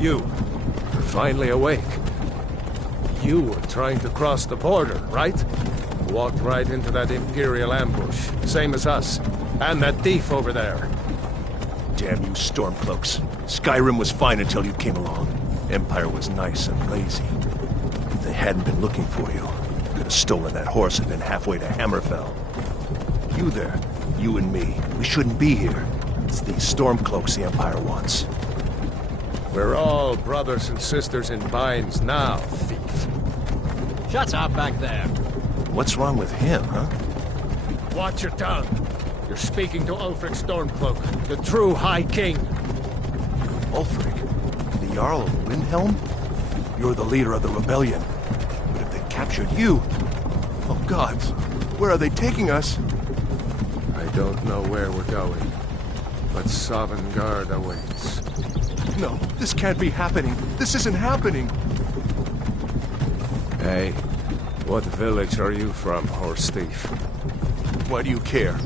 You're finally awake. You were trying to cross the border, right? Walked right into that Imperial ambush, same as us. And that thief over there. Damn you Stormcloaks. Skyrim was fine until you came along. Empire was nice and lazy. If they hadn't been looking for you, could have stolen that horse and been halfway to Hammerfell. You there, you and me, we shouldn't be here. It's these Stormcloaks the Empire wants. We're all brothers and sisters in binds now, thief. Shut up back there. What's wrong with him, huh? Watch your tongue. You're speaking to Ulfric Stormcloak, the true High King. Ulfric? The Jarl of Windhelm? You're the leader of the rebellion. But if they captured you... Oh gods, where are they taking us? I don't know where we're going, but Sovngarde awaits. No, this can't be happening. This isn't happening. Hey, what village are you from, horse thief? Why do you care?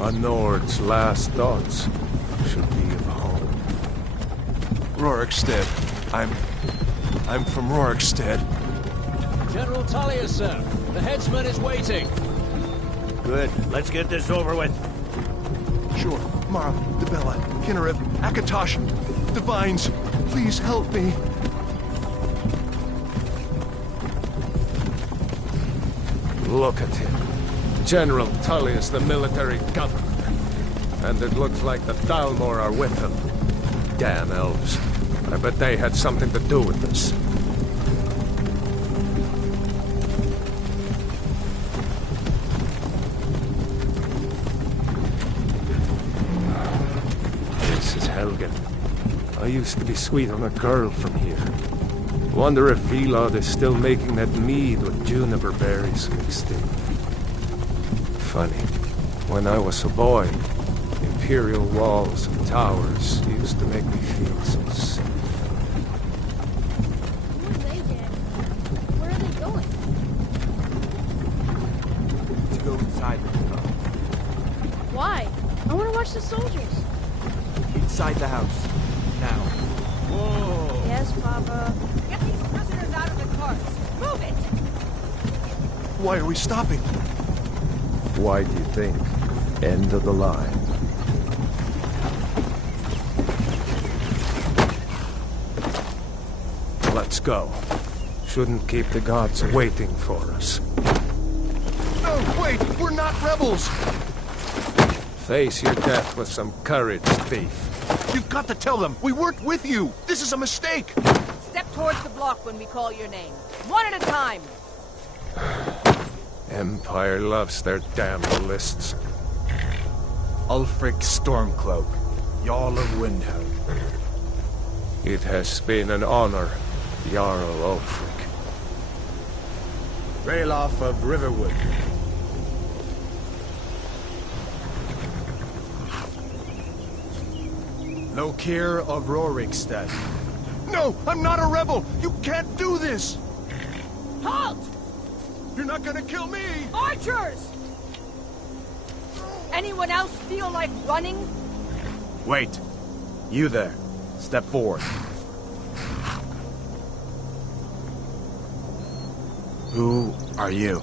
A Nord's last thoughts should be of home. Rorikstead. I'm from Rorikstead. General Talia, sir. The headsman is waiting. Good. Let's get this over with. Sure. Mara, Dibella, Kinnereth, Akatosh, Divines, please help me. Look at him. General Tullius, the military governor. And it looks like the Thalmor are with him. Damn elves. I bet they had something to do with this. This is Helgen. I used to be sweet on a girl from here. Wonder if Vilod is still making that mead with juniper berries mixed in. Funny. When I was a boy, imperial walls and towers used to make me feel so safe. Who are they, Dad? Where are they going? To go inside with the car. Why? I want to watch the soldiers. Inside the house. Now. Whoa! Yes, Papa. Get these prisoners out of the carts. Move it! Why are we stopping? Why do you think? End of the line. Let's go. Shouldn't keep the gods waiting for us. No, wait! We're not rebels! Face your death with some courage, thief. You've got to tell them! We weren't with you! This is a mistake! Step towards the block when we call your name. One at a time. Empire loves their damn lists. Ulfric Stormcloak, Jarl of Windhelm. It has been an honor, Jarl Ulfric. Ralof of Riverwood. Lokir of Rorikstead. No! I'm not a rebel! You can't do this! Halt! You're not gonna kill me! Archers! Anyone else feel like running? Wait. You there. Step forward. Who are you?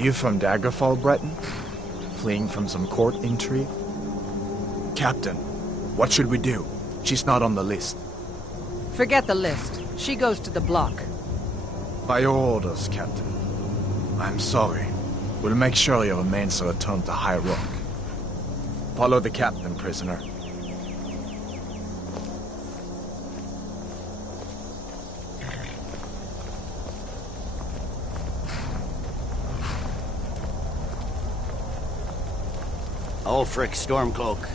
You from Daggerfall, Breton? Fleeing from some court intrigue? Captain, what should we do? She's not on the list. Forget the list. She goes to the block. By your orders, Captain. I'm sorry. We'll make sure your remains are returned to High Rock. Follow the captain, prisoner. Ulfric Stormcloak.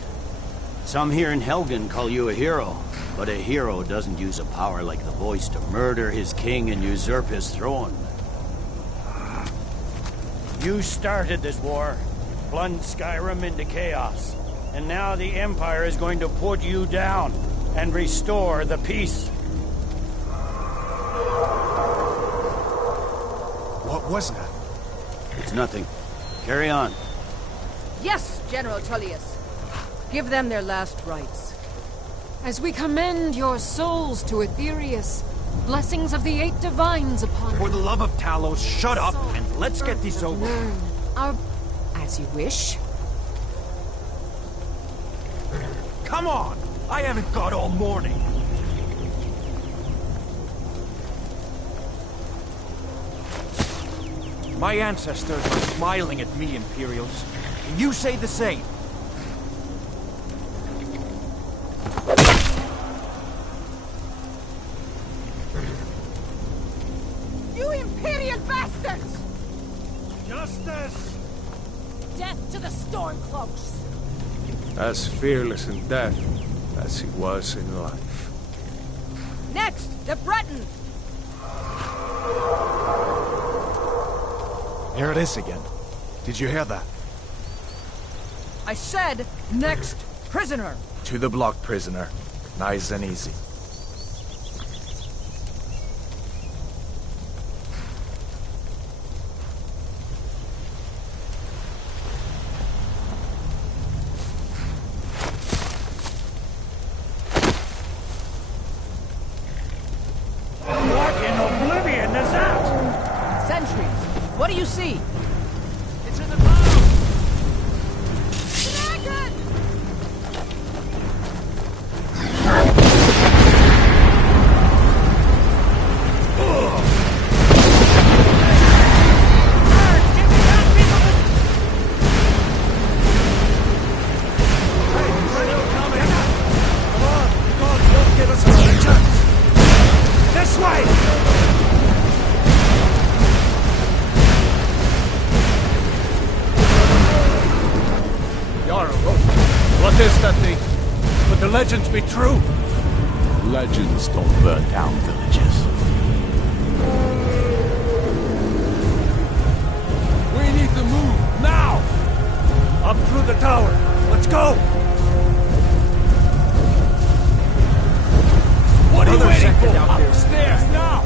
Some here in Helgen call you a hero, but a hero doesn't use a power like the voice to murder his king and usurp his throne. You started this war, plunged Skyrim into chaos, and now the Empire is going to put you down and restore the peace. What was that? It's nothing. Carry on. Yes, General Tullius. Give them their last rites. As we commend your souls to Aetherius, blessings of the 8 divines upon you. For the love of Talos, shut up and let's get this over. Learn our... As you wish. Come on! I haven't got all morning. My ancestors are smiling at me, Imperials. Can you say the same? You Imperial bastards! Justice! Death to the Stormcloaks! As fearless in death as he was in life. Next, the Bretons! Here it is again. Did you hear that? I said, next prisoner! To the block, prisoner. Nice and easy. What in oblivion is that? Sentries, what do you see? It's in the clouds! What is that thing? Could the legends be true? Legends don't burn down villages. We need to move, now! Up through the tower. Let's go! What are you waiting for? Upstairs, now!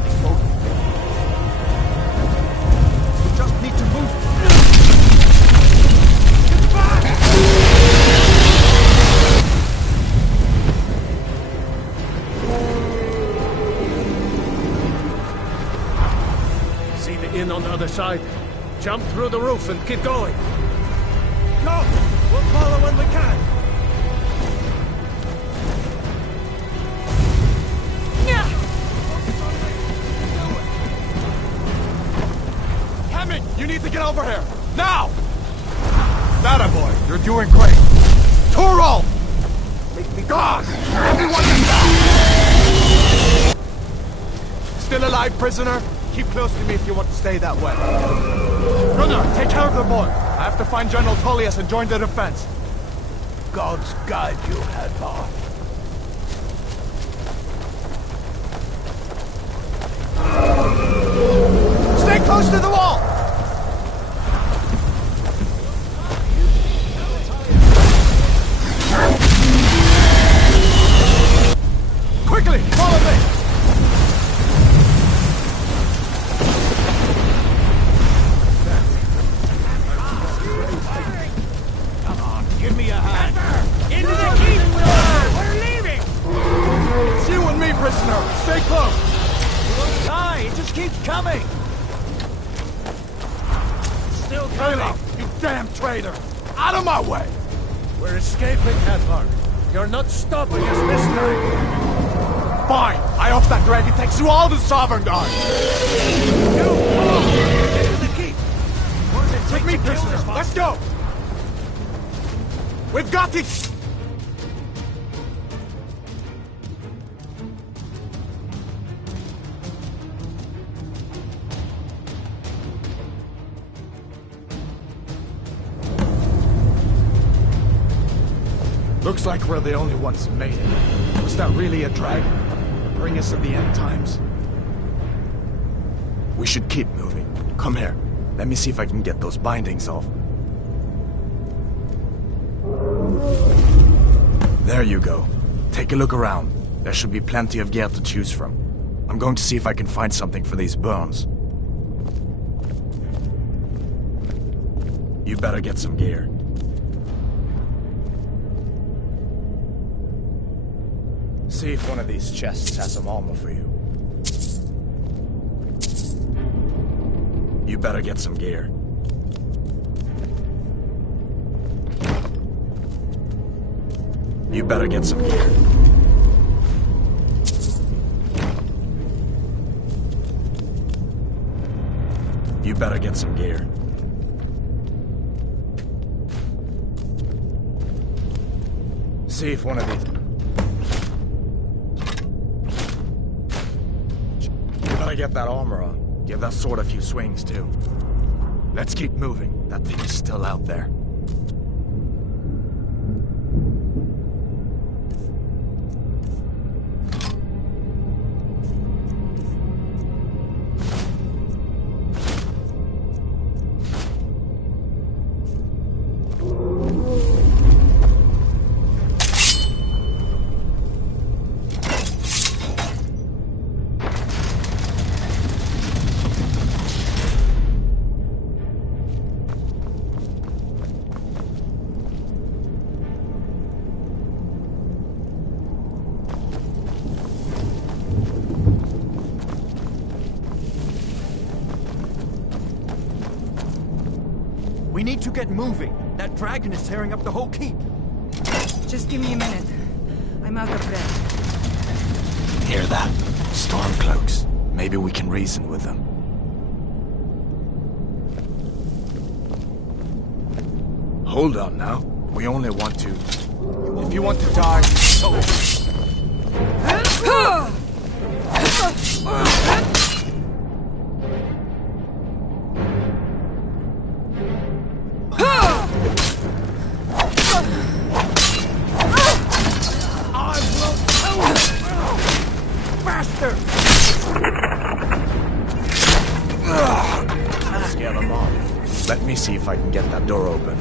We just need to move. Get back! See the inn on the other side? Jump through the roof and keep going. Go! We'll follow when we can. Hammond, you need to get over here! Now! That boy, you're doing great. Toro! Make me God! Everyone down! Still alive, prisoner? Keep close to me if you want to stay that way. Gunnar, take care of the boy. I have to find General Tullius and join the defense. Gods guide you, Hadvar. Stay close to the wall! Quickly, follow me! Come on, give me a hand. Into the keep! We're leaving! It's you and me, prisoner. Stay close. Die, it just keeps coming. Caleb, you damn traitor! Out of my way! We're escaping, Cathar. You're not stopping us this time. Fine! I hope that dragon takes you all to Sovereign Guard! Get to the keep! What does it Take me to kill prisoners! them? Let's go! We've got it! Looks like we're the only ones who made it. Was that really a dragon? Bring us to the end times? We should keep moving. Come here. Let me see if I can get those bindings off. There you go. Take a look around. There should be plenty of gear to choose from. I'm going to see if I can find something for these burns. You better get some gear. See if one of these chests has some armor for you. You better get some gear. You better get some gear. You better get some gear. See if one of these... You better get that armor on. Give that sword a few swings, too. Let's keep moving. That thing is still out there. We need to get moving. That dragon is tearing up the whole keep. Just give me a minute. I'm out of breath. Hear that? Stormcloaks. Maybe we can reason with them. Hold on now. We only want to... If you want to die, so... Scare them off. Let me see if I can get that door open.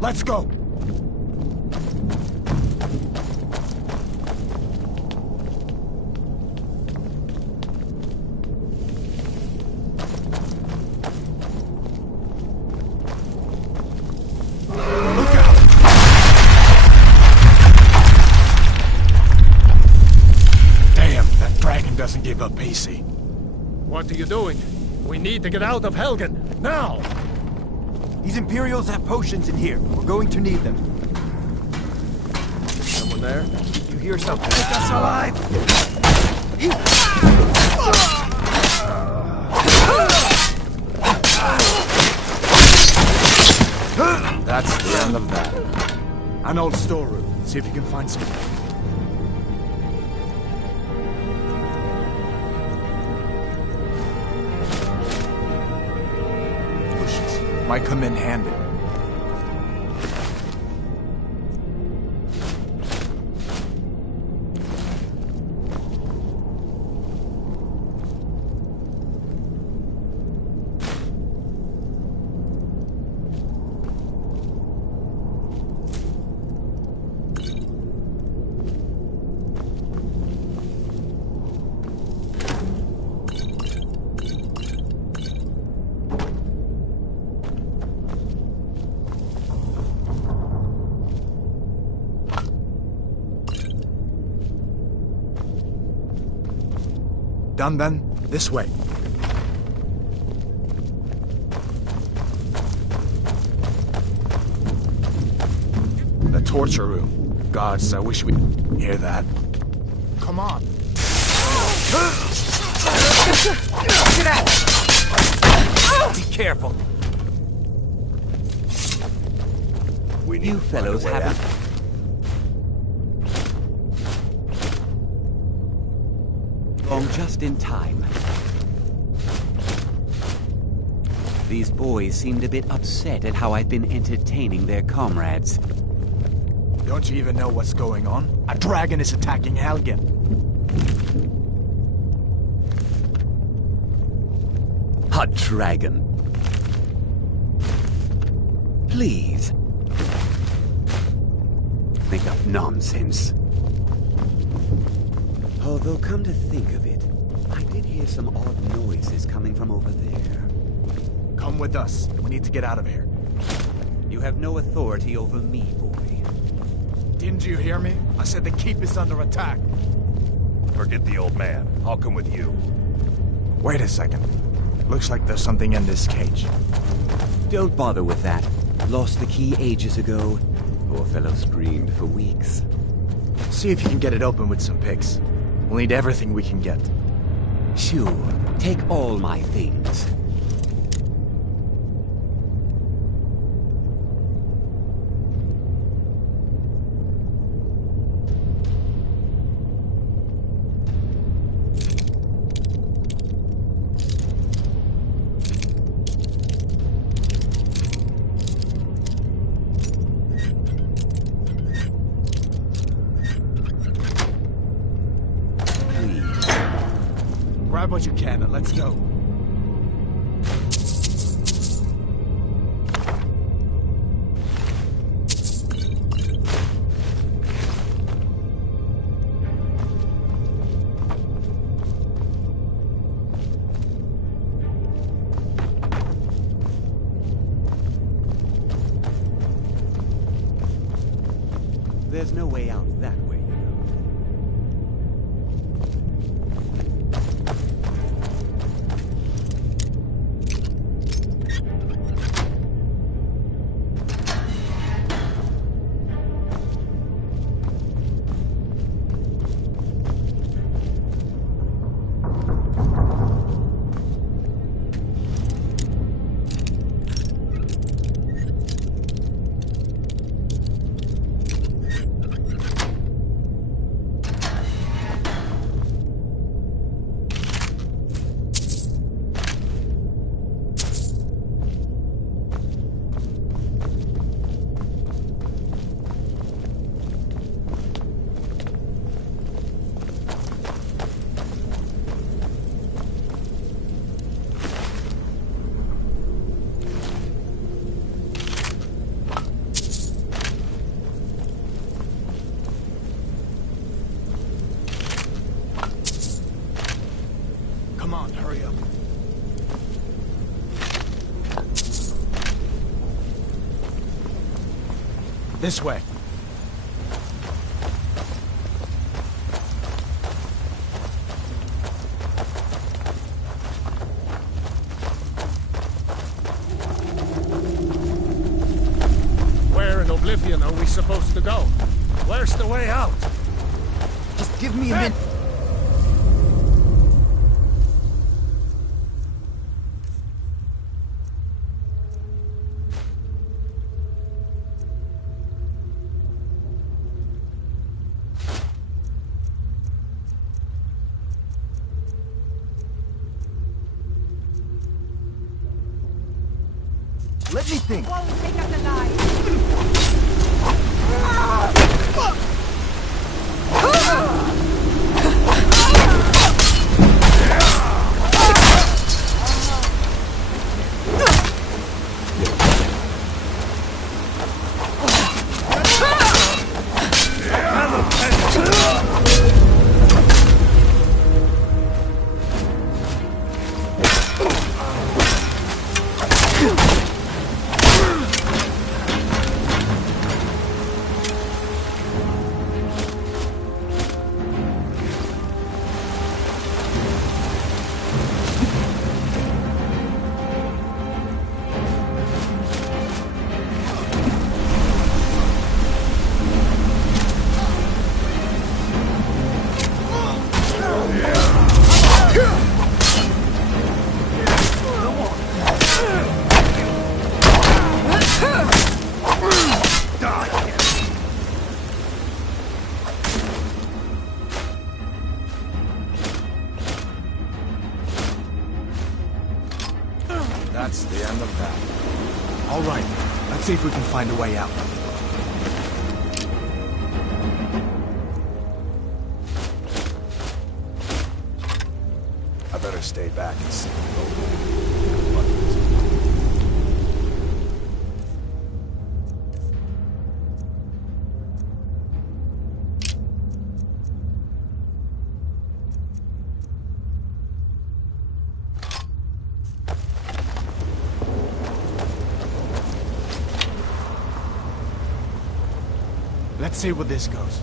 Let's go! Look out! Damn, that dragon doesn't give up easy. What are you doing? We need to get out of Helgen, now! These Imperials have potions in here. We're going to need them. Someone there? You hear something? Make us alive! That's the end of that. An old storeroom. See if you can find something. Bushes. Might come in handy. done then? This way. The torture room. Gods, I wish we'd hear that. Come on. Get out! Be careful. You fellows haven't... Wrong just in time. These boys seemed a bit upset at how I've been entertaining their comrades. Don't you even know what's going on? A dragon is attacking Helgen. A dragon. Please. Make up nonsense. Although, come to think of it, I did hear some odd noises coming from over there. Come with us. We need to get out of here. You have no authority over me, boy. Didn't you hear me? I said the keep is under attack. Forget the old man. I'll come with you. Wait a second. Looks like there's something in this cage. Don't bother with that. Lost the key ages ago. Poor fellow screamed for weeks. See if you can get it open with some picks. We'll need everything we can get. Sure. Take all my things. Grab what you can and let's go. There's no way out that way, you know. Come on, hurry up. This way. Where in Oblivion are we supposed to go? Where's the way out? Just give me a minute. Let me think. Won't take us alive. That's the end of that. All right, let's see if we can find a way out. I better stay back and see. Let's see where this goes.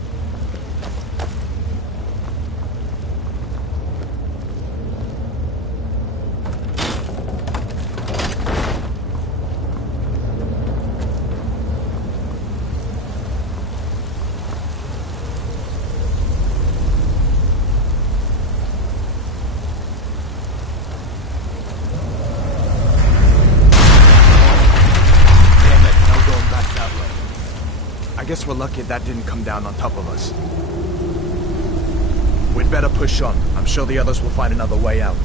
I guess we're lucky that didn't come down on top of us. We'd better push on. I'm sure the others will find another way out.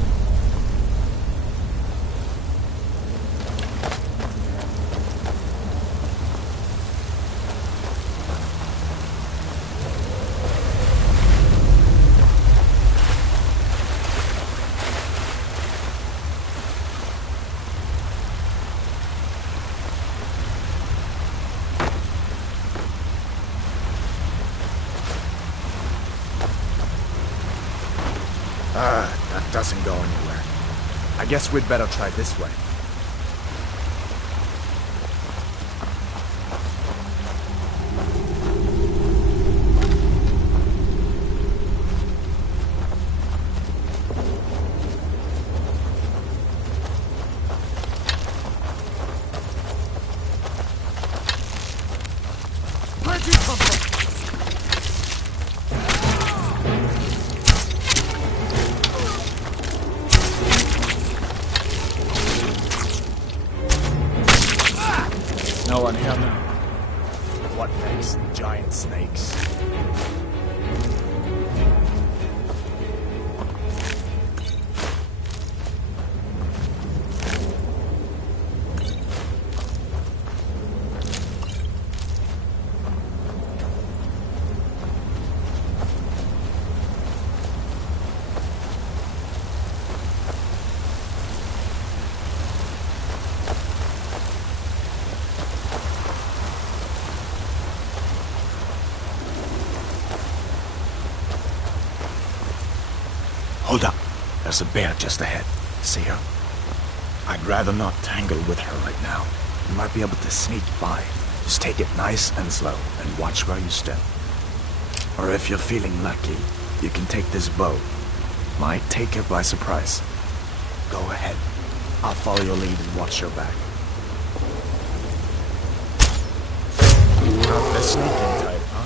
That doesn't go anywhere. I guess we'd better try this way. Where'd you come from? No one here now. What makes giant snakes? Hold up. There's a bear just ahead. See her? I'd rather not tangle with her right now. You might be able to sneak by. Just take it nice and slow and watch where you step. Or if you're feeling lucky, you can take this bow. Might take her by surprise. Go ahead. I'll follow your lead and watch your back. Not the sneaking type, huh?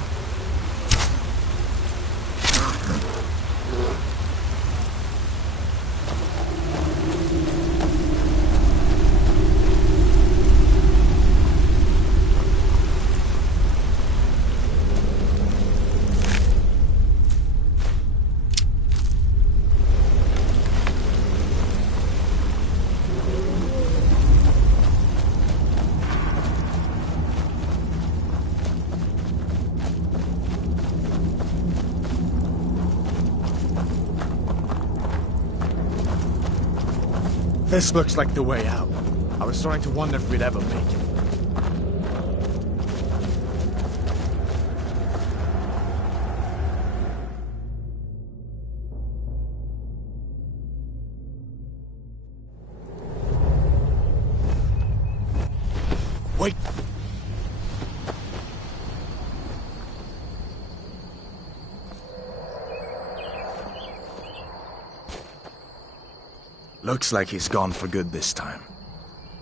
This looks like the way out. I was starting to wonder if we'd ever make it. Wait! Looks like he's gone for good this time.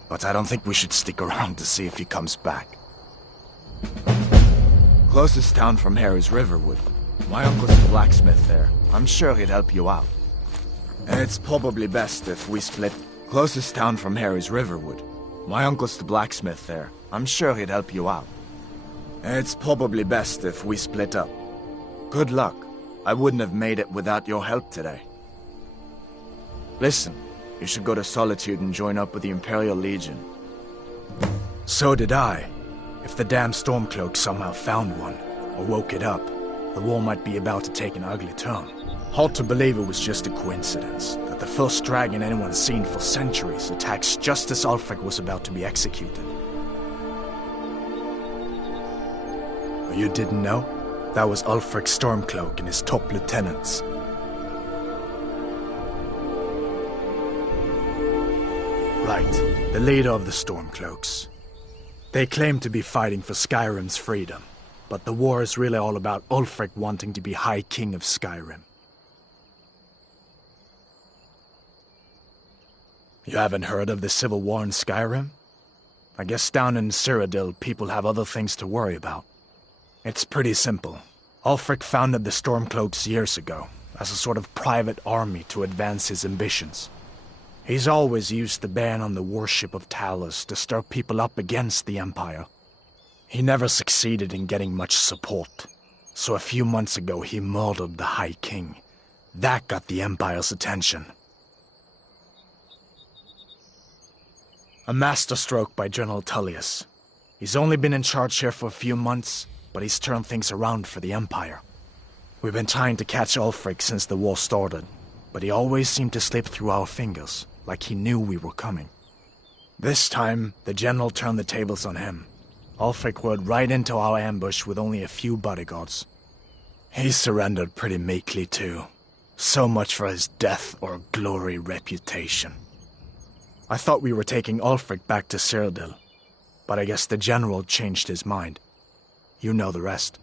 But I don't think we should stick around to see if he comes back. Closest town from here is Riverwood. My uncle's a blacksmith there. I'm sure he'd help you out. It's probably best if we split. Closest town from here is Riverwood. My uncle's the blacksmith there. I'm sure he'd help you out. It's probably best if we split up. Good luck. I wouldn't have made it without your help today. Listen, you should go to Solitude and join up with the Imperial Legion. So did I. If the damn Stormcloak somehow found one, or woke it up, the war might be about to take an ugly turn. Hard to believe it was just a coincidence, that the first dragon anyone's seen for centuries attacks just as Ulfric was about to be executed. You didn't know? That was Ulfric's Stormcloak and his top lieutenants. Right, the leader of the Stormcloaks. They claim to be fighting for Skyrim's freedom, but the war is really all about Ulfric wanting to be High King of Skyrim. You haven't heard of the civil war in Skyrim? I guess down in Cyrodiil people have other things to worry about. It's pretty simple. Ulfric founded the Stormcloaks years ago, as a sort of private army to advance his ambitions. He's always used the ban on the worship of Talos to stir people up against the Empire. He never succeeded in getting much support, so a few months ago he murdered the High King. That got the Empire's attention. A masterstroke by General Tullius. He's only been in charge here for a few months, but he's turned things around for the Empire. We've been trying to catch Ulfric since the war started, but he always seemed to slip through our fingers, like he knew we were coming. This time, the General turned the tables on him. Ulfric rode right into our ambush with only a few bodyguards. He surrendered pretty meekly too. So much for his death or glory reputation. I thought we were taking Ulfric back to Cyrodiil, but I guess the General changed his mind. You know the rest.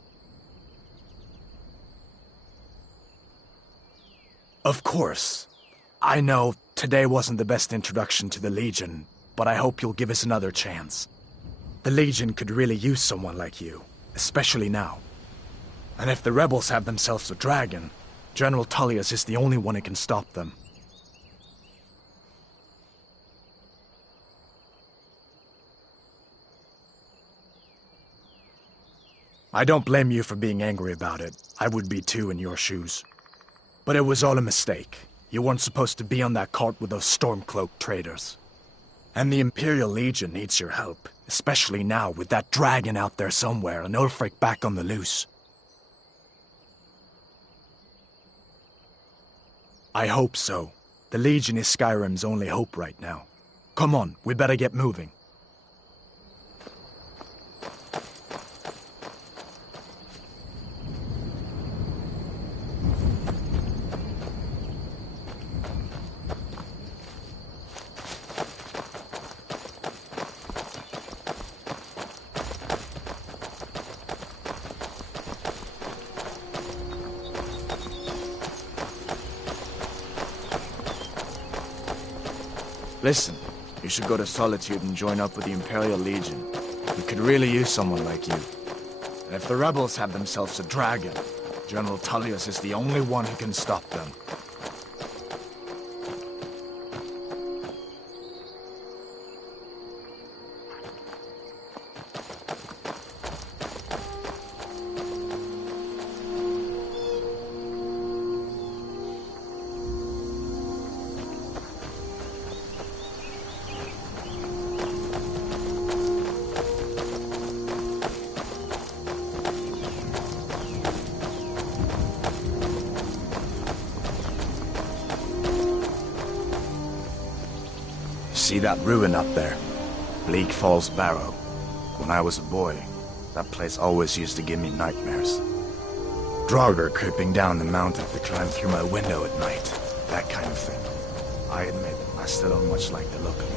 Of course. I know today wasn't the best introduction to the Legion, but I hope you'll give us another chance. The Legion could really use someone like you, especially now. And if the rebels have themselves a dragon, General Tullius is the only one who can stop them. I don't blame you for being angry about it. I would be too in your shoes. But it was all a mistake. You weren't supposed to be on that cart with those Stormcloak traitors. And the Imperial Legion needs your help, especially now with that dragon out there somewhere and Ulfric back on the loose. I hope so. The Legion is Skyrim's only hope right now. Come on, we better get moving. Listen, you should go to Solitude and join up with the Imperial Legion. We could really use someone like you. And if the rebels have themselves a dragon, General Tullius is the only one who can stop them. See that ruin up there? Bleak Falls Barrow. When I was a boy, that place always used to give me nightmares. Draugr creeping down the mountain to climb through my window at night. That kind of thing. I admit, I still don't much like the look of it.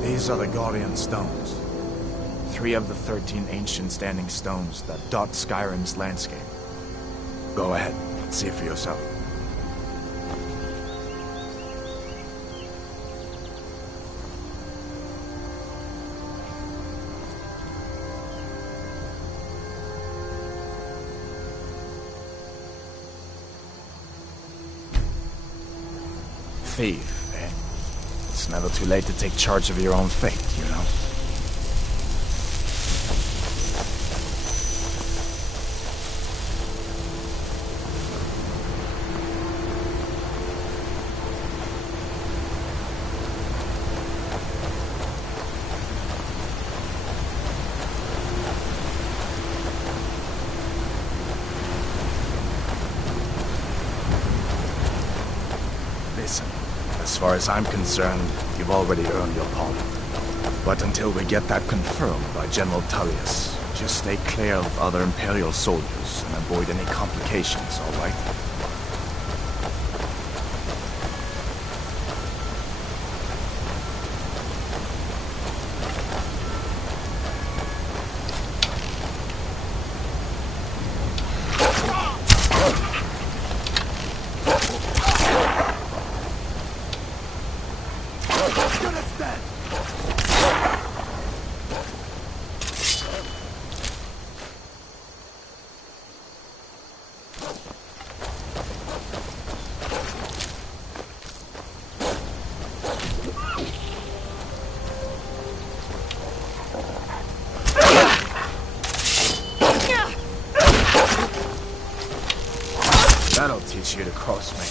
These are the Guardian Stones. 3 of the 13 ancient standing stones that dot Skyrim's landscape. Go ahead, see it for yourself. Thief, eh? It's never too late to take charge of your own fate, you know? Listen. As far as I'm concerned, you've already earned your pardon. But until we get that confirmed by General Tullius, just stay clear of other Imperial soldiers and avoid any complications, all right? That'll teach you to cross me.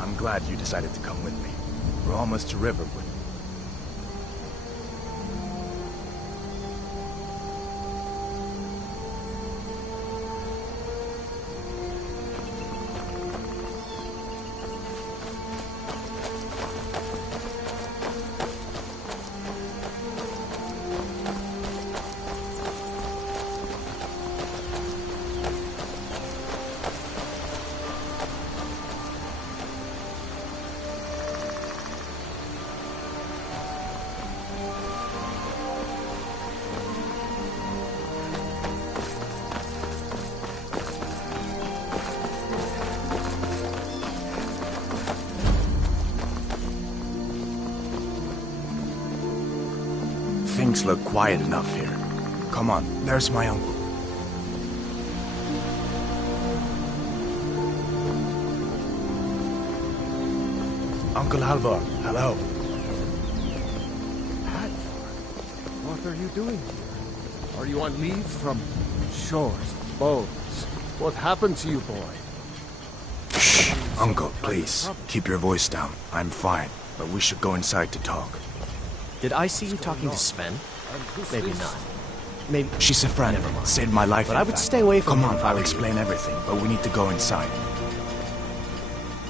I'm glad you decided to come with me. We're almost to Riverwood. Things look quiet enough here. Come on, there's my uncle. Uncle Halvor, hello. What are you doing here? Are you on leave from shores, boats? What happened to you, boy? Shh, Uncle, please. Keep your voice down. I'm fine, but we should go inside to talk. Did I see you talking to Sven? Maybe not. Maybe... She's a friend. Never mind. Saved my life. But I would stay away from him. Come on, I'll explain everything, but we need to go inside.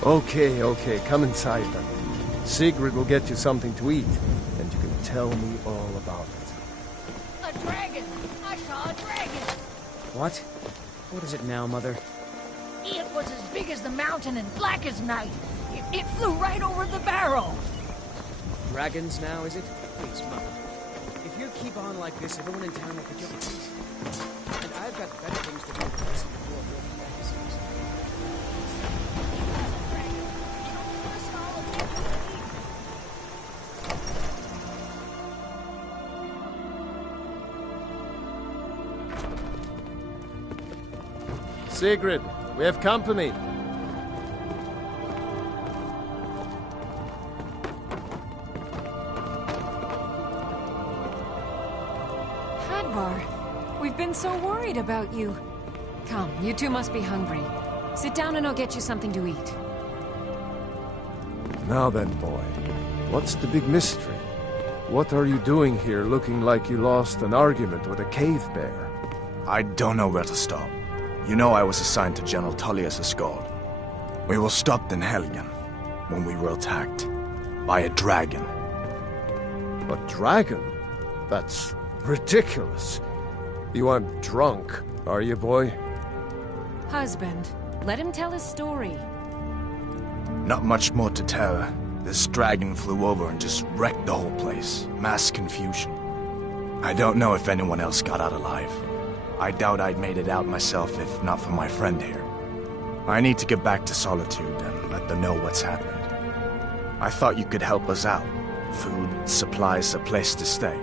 Okay, come inside then. Sigrid will get you something to eat, and you can tell me all about it. A dragon! I saw a dragon! What? What is it now, Mother? It was as big as the mountain and black as night. It flew right over the barrel. Dragons now, is it? Please, Mother. If you keep on like this, everyone in town will forget it. And I've got better things to do than listen to your fantasies. Sigrid, we have company. We've been so worried about you. Come, you two must be hungry. Sit down and I'll get you something to eat. Now then, boy, what's the big mystery? What are you doing here looking like you lost an argument with a cave bear? I don't know where to stop. You know I was assigned to General Tullius' guard. We were stopped in Helgen when we were attacked by a dragon. A dragon? That's ridiculous. You aren't drunk, are you, boy? Husband, let him tell his story. Not much more to tell. This dragon flew over and just wrecked the whole place. Mass confusion. I don't know if anyone else got out alive. I doubt I'd made it out myself if not for my friend here. I need to get back to Solitude and let them know what's happened. I thought you could help us out. Food, supplies, a place to stay.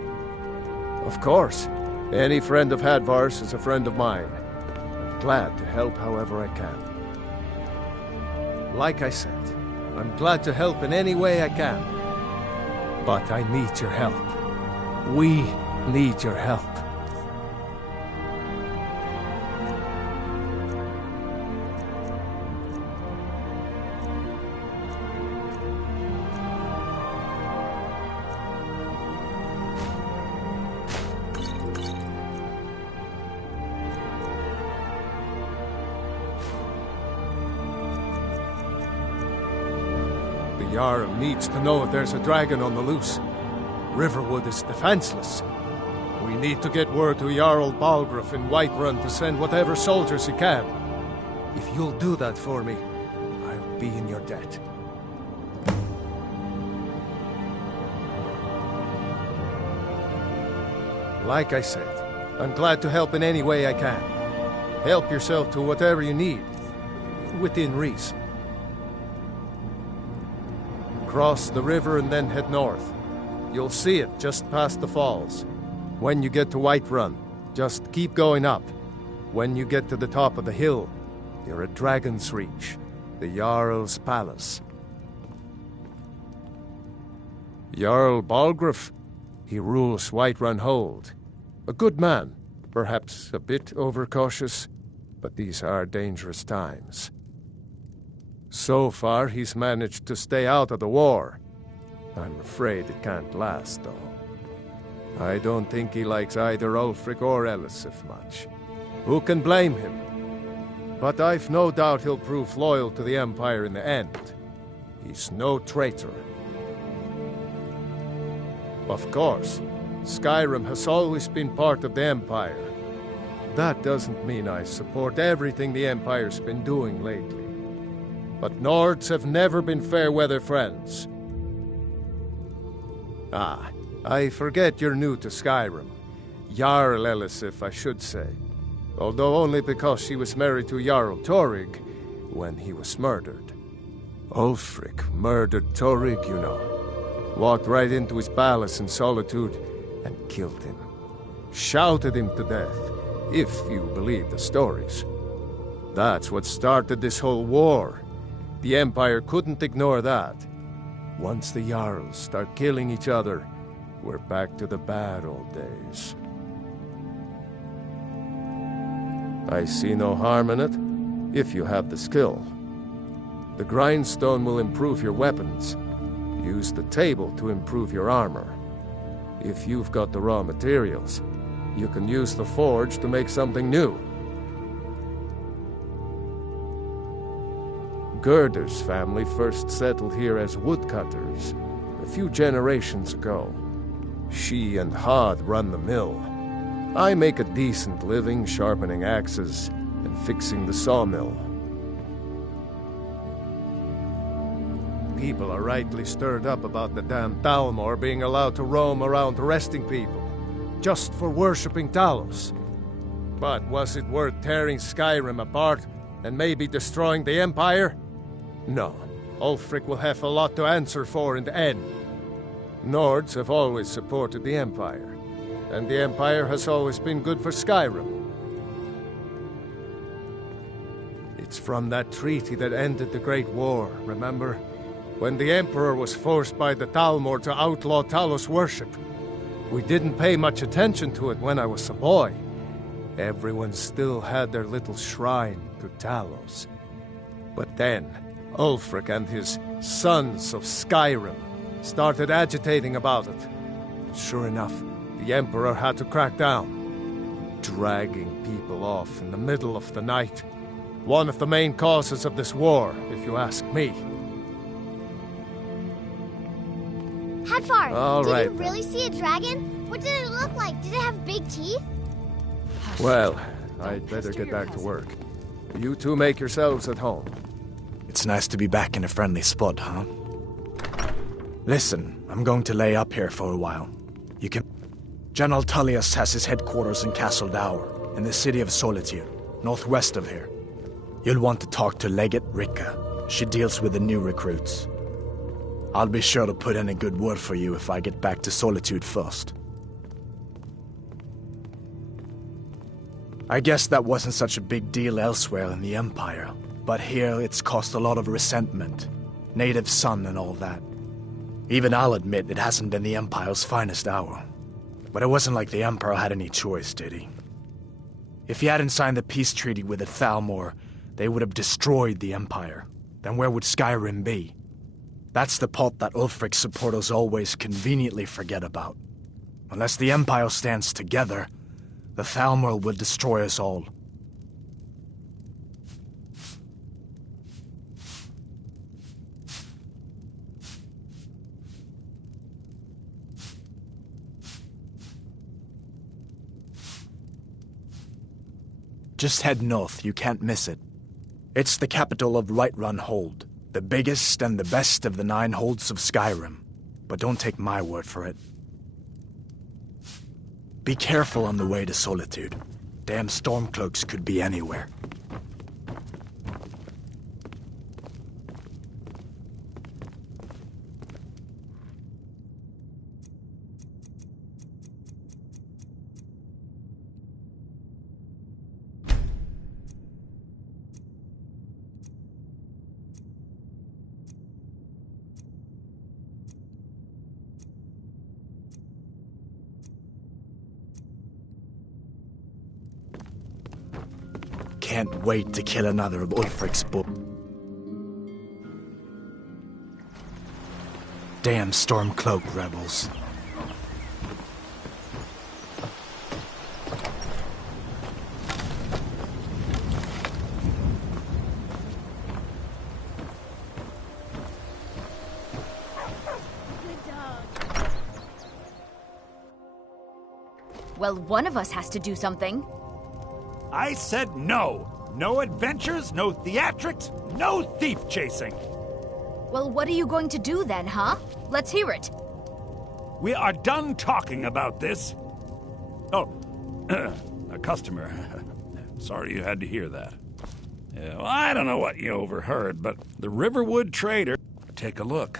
Of course. Any friend of Hadvar's is a friend of mine. I'm glad to help however I can. Like I said, I'm glad to help in any way I can. But I need your help. We need your help. The Jarl needs to know if there's a dragon on the loose. Riverwood is defenseless. We need to get word to Jarl Balgruuf in Whiterun to send whatever soldiers he can. If you'll do that for me, I'll be in your debt. Like I said, I'm glad to help in any way I can. Help yourself to whatever you need, within reason. Cross the river and then head north. You'll see it just past the falls. When you get to Whiterun, just keep going up. When you get to the top of the hill, you're at Dragon's Reach, the Jarl's palace. Jarl Balgruuf, he rules Whiterun Hold. A good man, perhaps a bit overcautious, but these are dangerous times. So far, he's managed to stay out of the war. I'm afraid it can't last, though. I don't think he likes either Ulfric or Elisif much. Who can blame him? But I've no doubt he'll prove loyal to the Empire in the end. He's no traitor. Of course, Skyrim has always been part of the Empire. That doesn't mean I support everything the Empire's been doing lately. But Nords have never been fair-weather friends. Ah, I forget you're new to Skyrim. Jarl Elisif, I should say. Although only because she was married to Jarl Torrig when he was murdered. Ulfric murdered Torrig, you know. Walked right into his palace in Solitude and killed him. Shouted him to death, if you believe the stories. That's what started this whole war. The Empire couldn't ignore that. Once the Jarls start killing each other, we're back to the bad old days. I see no harm in it, if you have the skill. The grindstone will improve your weapons. Use the table to improve your armor. If you've got the raw materials, you can use the forge to make something new. Gerder's family first settled here as woodcutters a few generations ago. She and Hod run the mill. I make a decent living sharpening axes and fixing the sawmill. People are rightly stirred up about the damn Thalmor being allowed to roam around arresting people, just for worshipping Talos. But was it worth tearing Skyrim apart and maybe destroying the Empire? No. Ulfric will have a lot to answer for in the end. Nords have always supported the Empire, and the Empire has always been good for Skyrim. It's from that treaty that ended the Great War, remember? When the Emperor was forced by the Thalmor to outlaw Talos worship. We didn't pay much attention to it when I was a boy. Everyone still had their little shrine to Talos. But then, Ulfric and his Sons of Skyrim started agitating about it. Sure enough, the Emperor had to crack down, dragging people off in the middle of the night. One of the main causes of this war, if you ask me. Hadvar, All did right, you really see a dragon? What did it look like? Did it have big teeth? Well, I'd better get back to work. You two make yourselves at home. It's nice to be back in a friendly spot, huh? Listen, I'm going to lay up here for a while. You can... General Tullius has his headquarters in Castle Dower, in the city of Solitude, northwest of here. You'll want to talk to Legate Ricka. She deals with the new recruits. I'll be sure to put in a good word for you if I get back to Solitude first. I guess that wasn't such a big deal elsewhere in the Empire, but here it's caused a lot of resentment. Native son and all that. Even I'll admit it hasn't been the Empire's finest hour. But it wasn't like the Emperor had any choice, did he? If he hadn't signed the peace treaty with the Thalmor, they would have destroyed the Empire. Then where would Skyrim be? That's the part that Ulfric's supporters always conveniently forget about. Unless the Empire stands together, the Thalmor will destroy us all. Just head north, you can't miss it. It's the capital of Whiterun Hold, the biggest and the best of the 9 holds of Skyrim. But don't take my word for it. Be careful on the way to Solitude. Damn Stormcloaks could be anywhere. Can't wait to kill another of Ulfric's book. Damn Stormcloak rebels. Well, one of us has to do something. I said no. No adventures, no theatrics, no thief chasing. Well, what are you going to do then, huh? Let's hear it. We are done talking about this. Oh, a customer. Sorry you had to hear that. Yeah, well, I don't know what you overheard, but the Riverwood Trader... Take a look.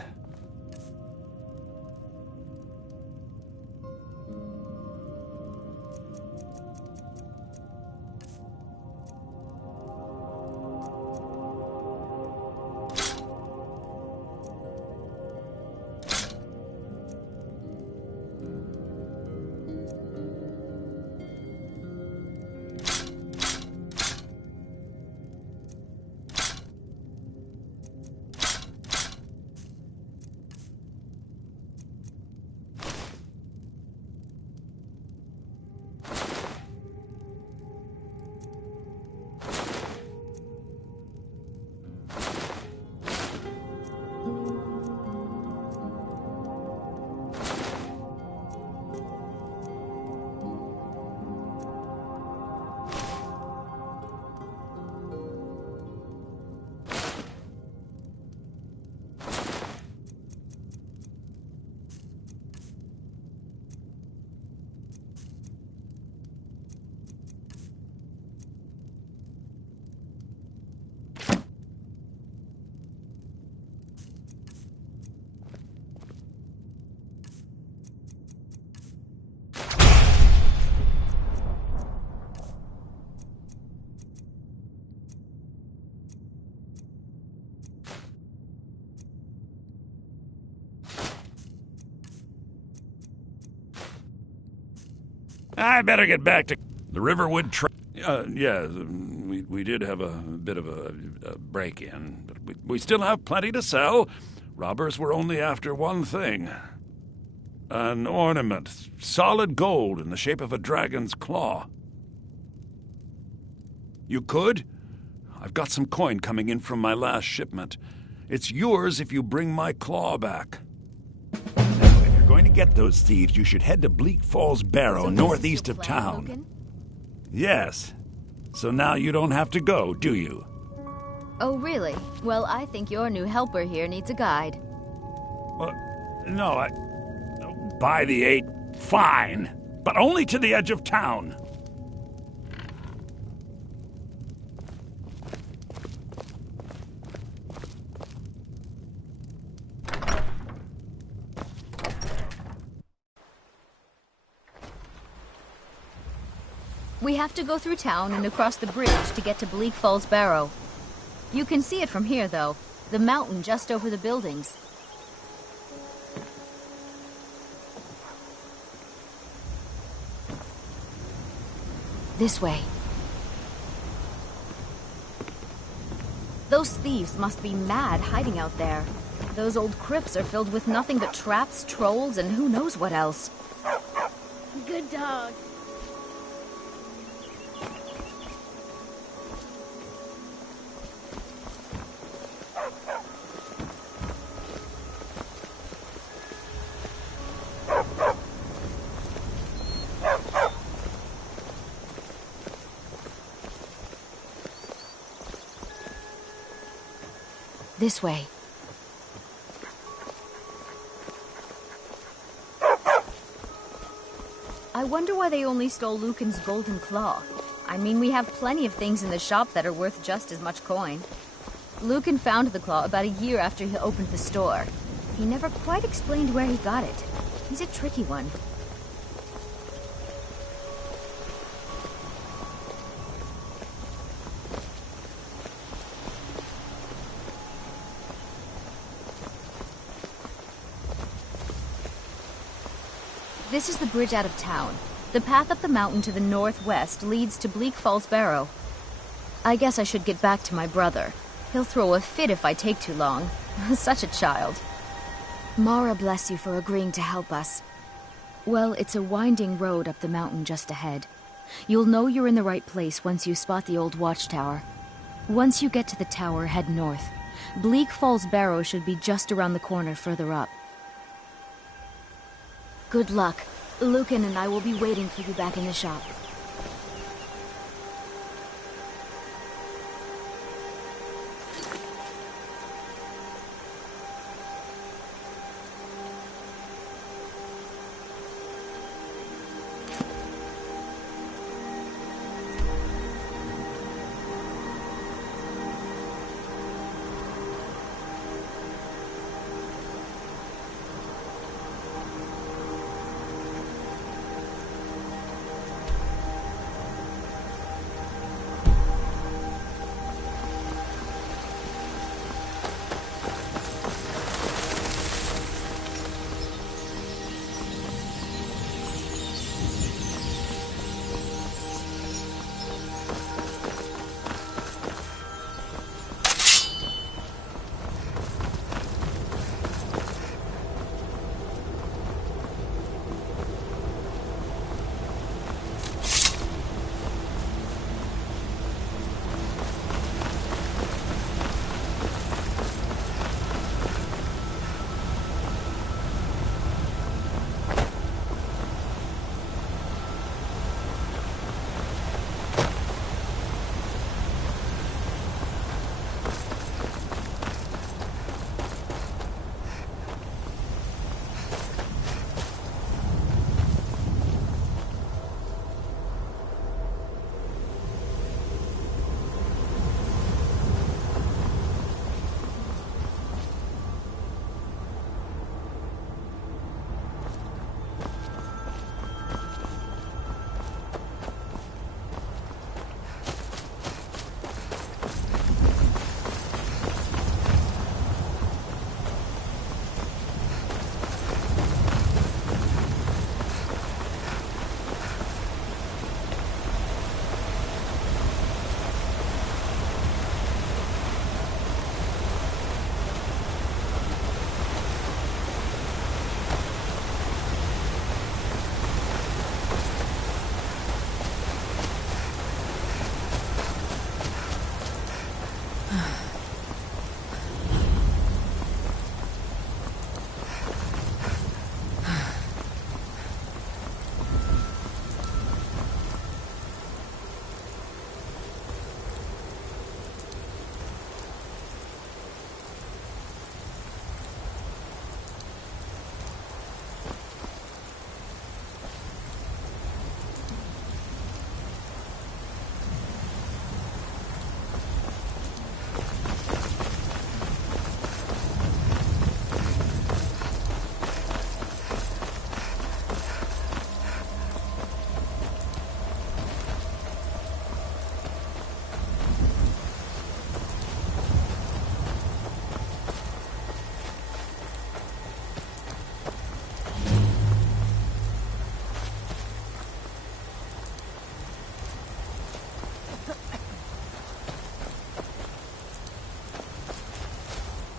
I better get back to the Riverwood yeah, we did have a bit of a break-in, but we still have plenty to sell. Robbers were only after one thing. An ornament, solid gold in the shape of a dragon's claw. You could? I've got some coin coming in from my last shipment. It's yours if you bring my claw back. Now, if you're going to get those thieves, you should head to Bleak Falls Barrow, So this is northeast your of plan, town. Lucan? Yes. So now you don't have to go, do you? Oh, really? Well, I think your new helper here needs a guide. Well, no, by the 8, fine. But only to the edge of town. We have to go through town and across the bridge to get to Bleak Falls Barrow. You can see it from here, though. The mountain just over the buildings. This way. Those thieves must be mad hiding out there. Those old crypts are filled with nothing but traps, trolls, and who knows what else. Good dog. This way. I wonder why they only stole Lucan's golden claw. I mean, we have plenty of things in the shop that are worth just as much coin. Lucan found the claw about a year after he opened the store. He never quite explained where he got it. He's a tricky one. This is the bridge out of town. The path up the mountain to the northwest leads to Bleak Falls Barrow. I guess I should get back to my brother. He'll throw a fit if I take too long. Such a child. Mara bless you for agreeing to help us. Well, it's a winding road up the mountain just ahead. You'll know you're in the right place once you spot the old watchtower. Once you get to the tower, head north. Bleak Falls Barrow should be just around the corner further up. Good luck. Lucan and I will be waiting for you back in the shop.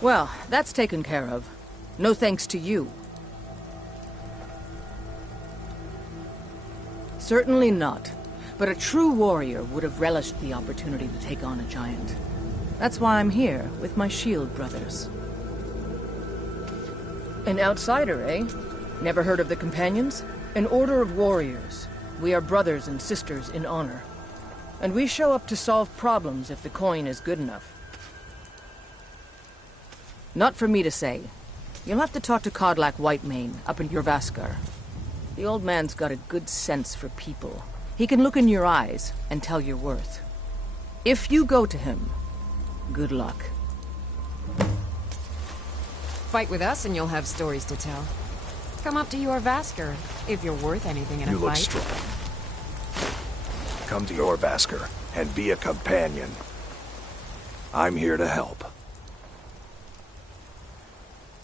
Well, that's taken care of. No thanks to you. Certainly not. But a true warrior would have relished the opportunity to take on a giant. That's why I'm here, with my shield brothers. An outsider, eh? Never heard of the Companions? An order of warriors. We are brothers and sisters in honor. And we show up to solve problems if the coin is good enough. Not for me to say. You'll have to talk to Kodlak Whitemane up in Jorvaskar. The old man's got a good sense for people. He can look in your eyes and tell your worth. If you go to him, good luck. Fight with us and you'll have stories to tell. Come up to your Vasker, if you're worth anything in a fight. You look strong. Come to your Vasker and be a companion. I'm here to help.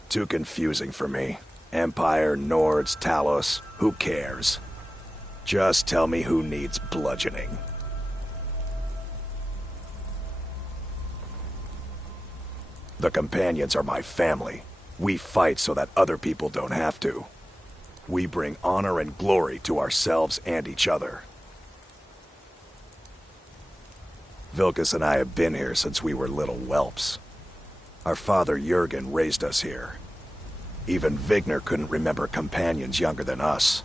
Too confusing for me. Empire, Nords, Talos, who cares? Just tell me who needs bludgeoning. The Companions are my family. We fight so that other people don't have to. We bring honor and glory to ourselves and each other. Vilkas and I have been here since we were little whelps. Our father Jurgen raised us here. Even Vigner couldn't remember companions younger than us.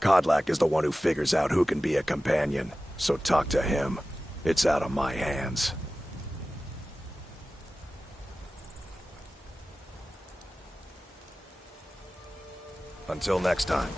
Kodlak is the one who figures out who can be a companion, so talk to him. It's out of my hands. Until next time.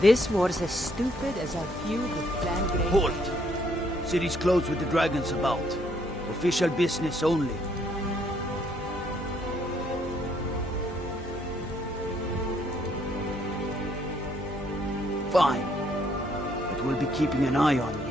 This was as stupid as our feud with Clan Grey. Halt! City's closed with the dragons about. Official business only. Fine. But we'll be keeping an eye on you.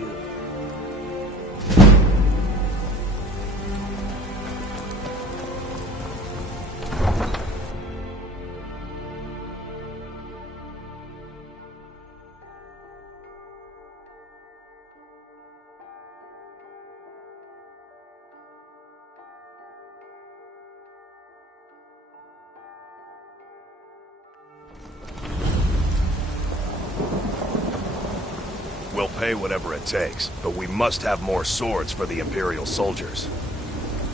We'll pay whatever it takes, but we must have more swords for the Imperial soldiers.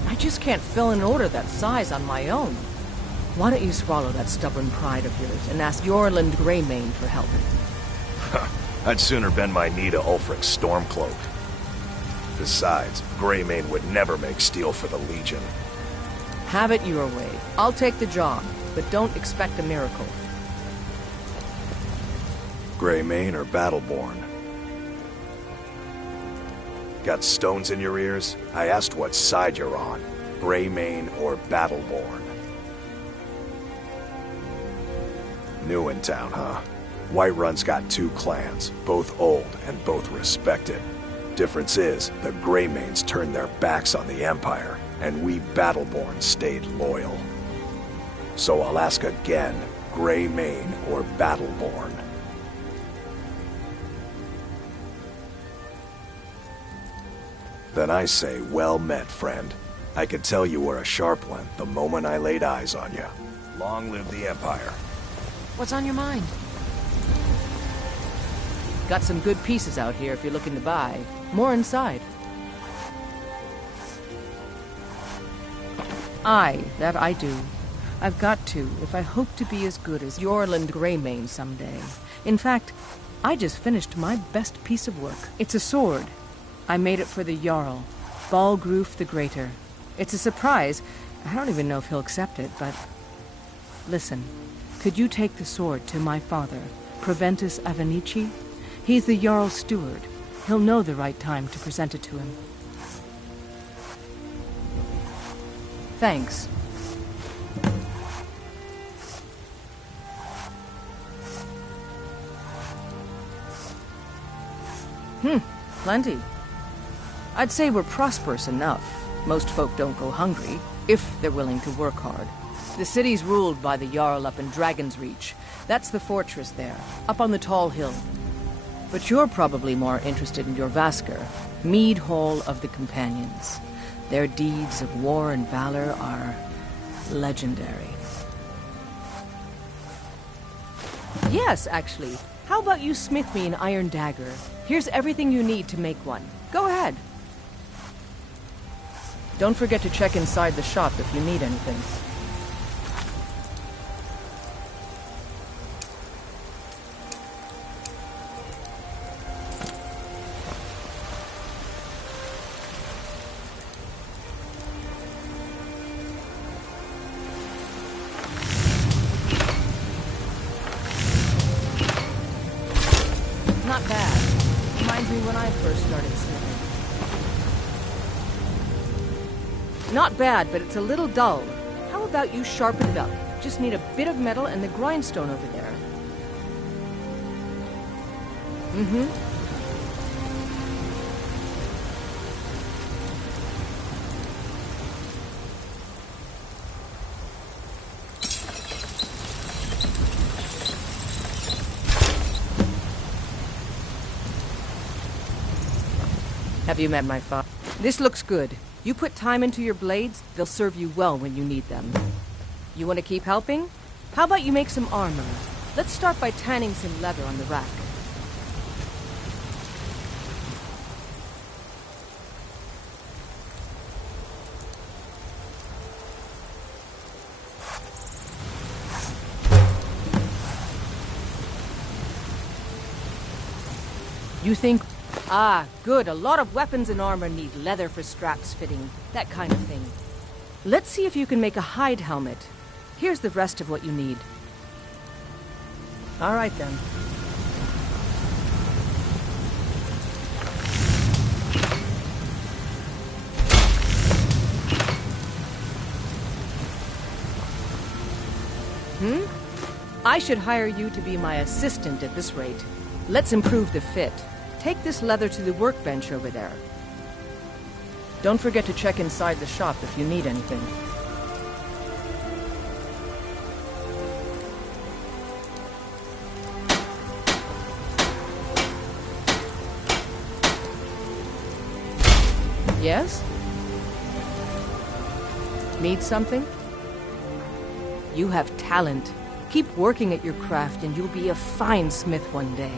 I just can't fill an order that size on my own. Why don't you swallow that stubborn pride of yours and ask Yorland Greymane for help? I'd sooner bend my knee to Ulfric's Stormcloak. Besides, Greymane would never make steel for the Legion. Have it your way. I'll take the job, but don't expect a miracle. Greymane or Battleborn? Got stones in your ears? I asked what side you're on. Greymane or Battleborn? New in town, huh? Whiterun's got two clans, both old and both respected. Difference is, the Greymanes turned their backs on the Empire, and we Battleborn stayed loyal. So I'll ask again, Greymane or Battleborn? Then I say, well met, friend. I could tell you were a sharp one the moment I laid eyes on you. Long live the Empire. What's on your mind? Got some good pieces out here if you're looking to buy. More inside. Aye, that I do. I've got to, if I hope to be as good as Yorland Greymane someday. In fact, I just finished my best piece of work. It's a sword. I made it for the Jarl, Balgruf the Greater. It's a surprise. I don't even know if he'll accept it, but... Listen, could you take the sword to my father, Proventus Avenici? He's the Jarl's steward. He'll know the right time to present it to him. Thanks. Plenty. I'd say we're prosperous enough. Most folk don't go hungry, if they're willing to work hard. The city's ruled by the Jarl up in Dragon's Reach. That's the fortress there, up on the tall hill. But you're probably more interested in your Vasker, Mead Hall of the Companions. Their deeds of war and valor are legendary. Yes, actually. How about you smith me an iron dagger? Here's everything you need to make one. Go ahead. Don't forget to check inside the shop if you need anything. Not bad. Reminds me when I first started smithing. Not bad, but it's a little dull. How about you sharpen it up? Just need a bit of metal and the grindstone over there. Have you met my father? This looks good. You put time into your blades, they'll serve you well when you need them. You want to keep helping? How about you make some armor? Let's start by tanning some leather on the rack. You think... Ah, good. A lot of weapons and armor need leather for straps fitting. That kind of thing. Let's see if you can make a hide helmet. Here's the rest of what you need. All right, then. I should hire you to be my assistant at this rate. Let's improve the fit. Take this leather to the workbench over there. Don't forget to check inside the shop if you need anything. Yes? Need something? You have talent. Keep working at your craft and you'll be a fine smith one day.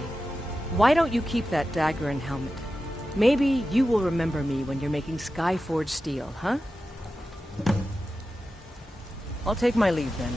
Why don't you keep that dagger and helmet? Maybe you will remember me when you're making Skyforged steel, huh? I'll take my leave then.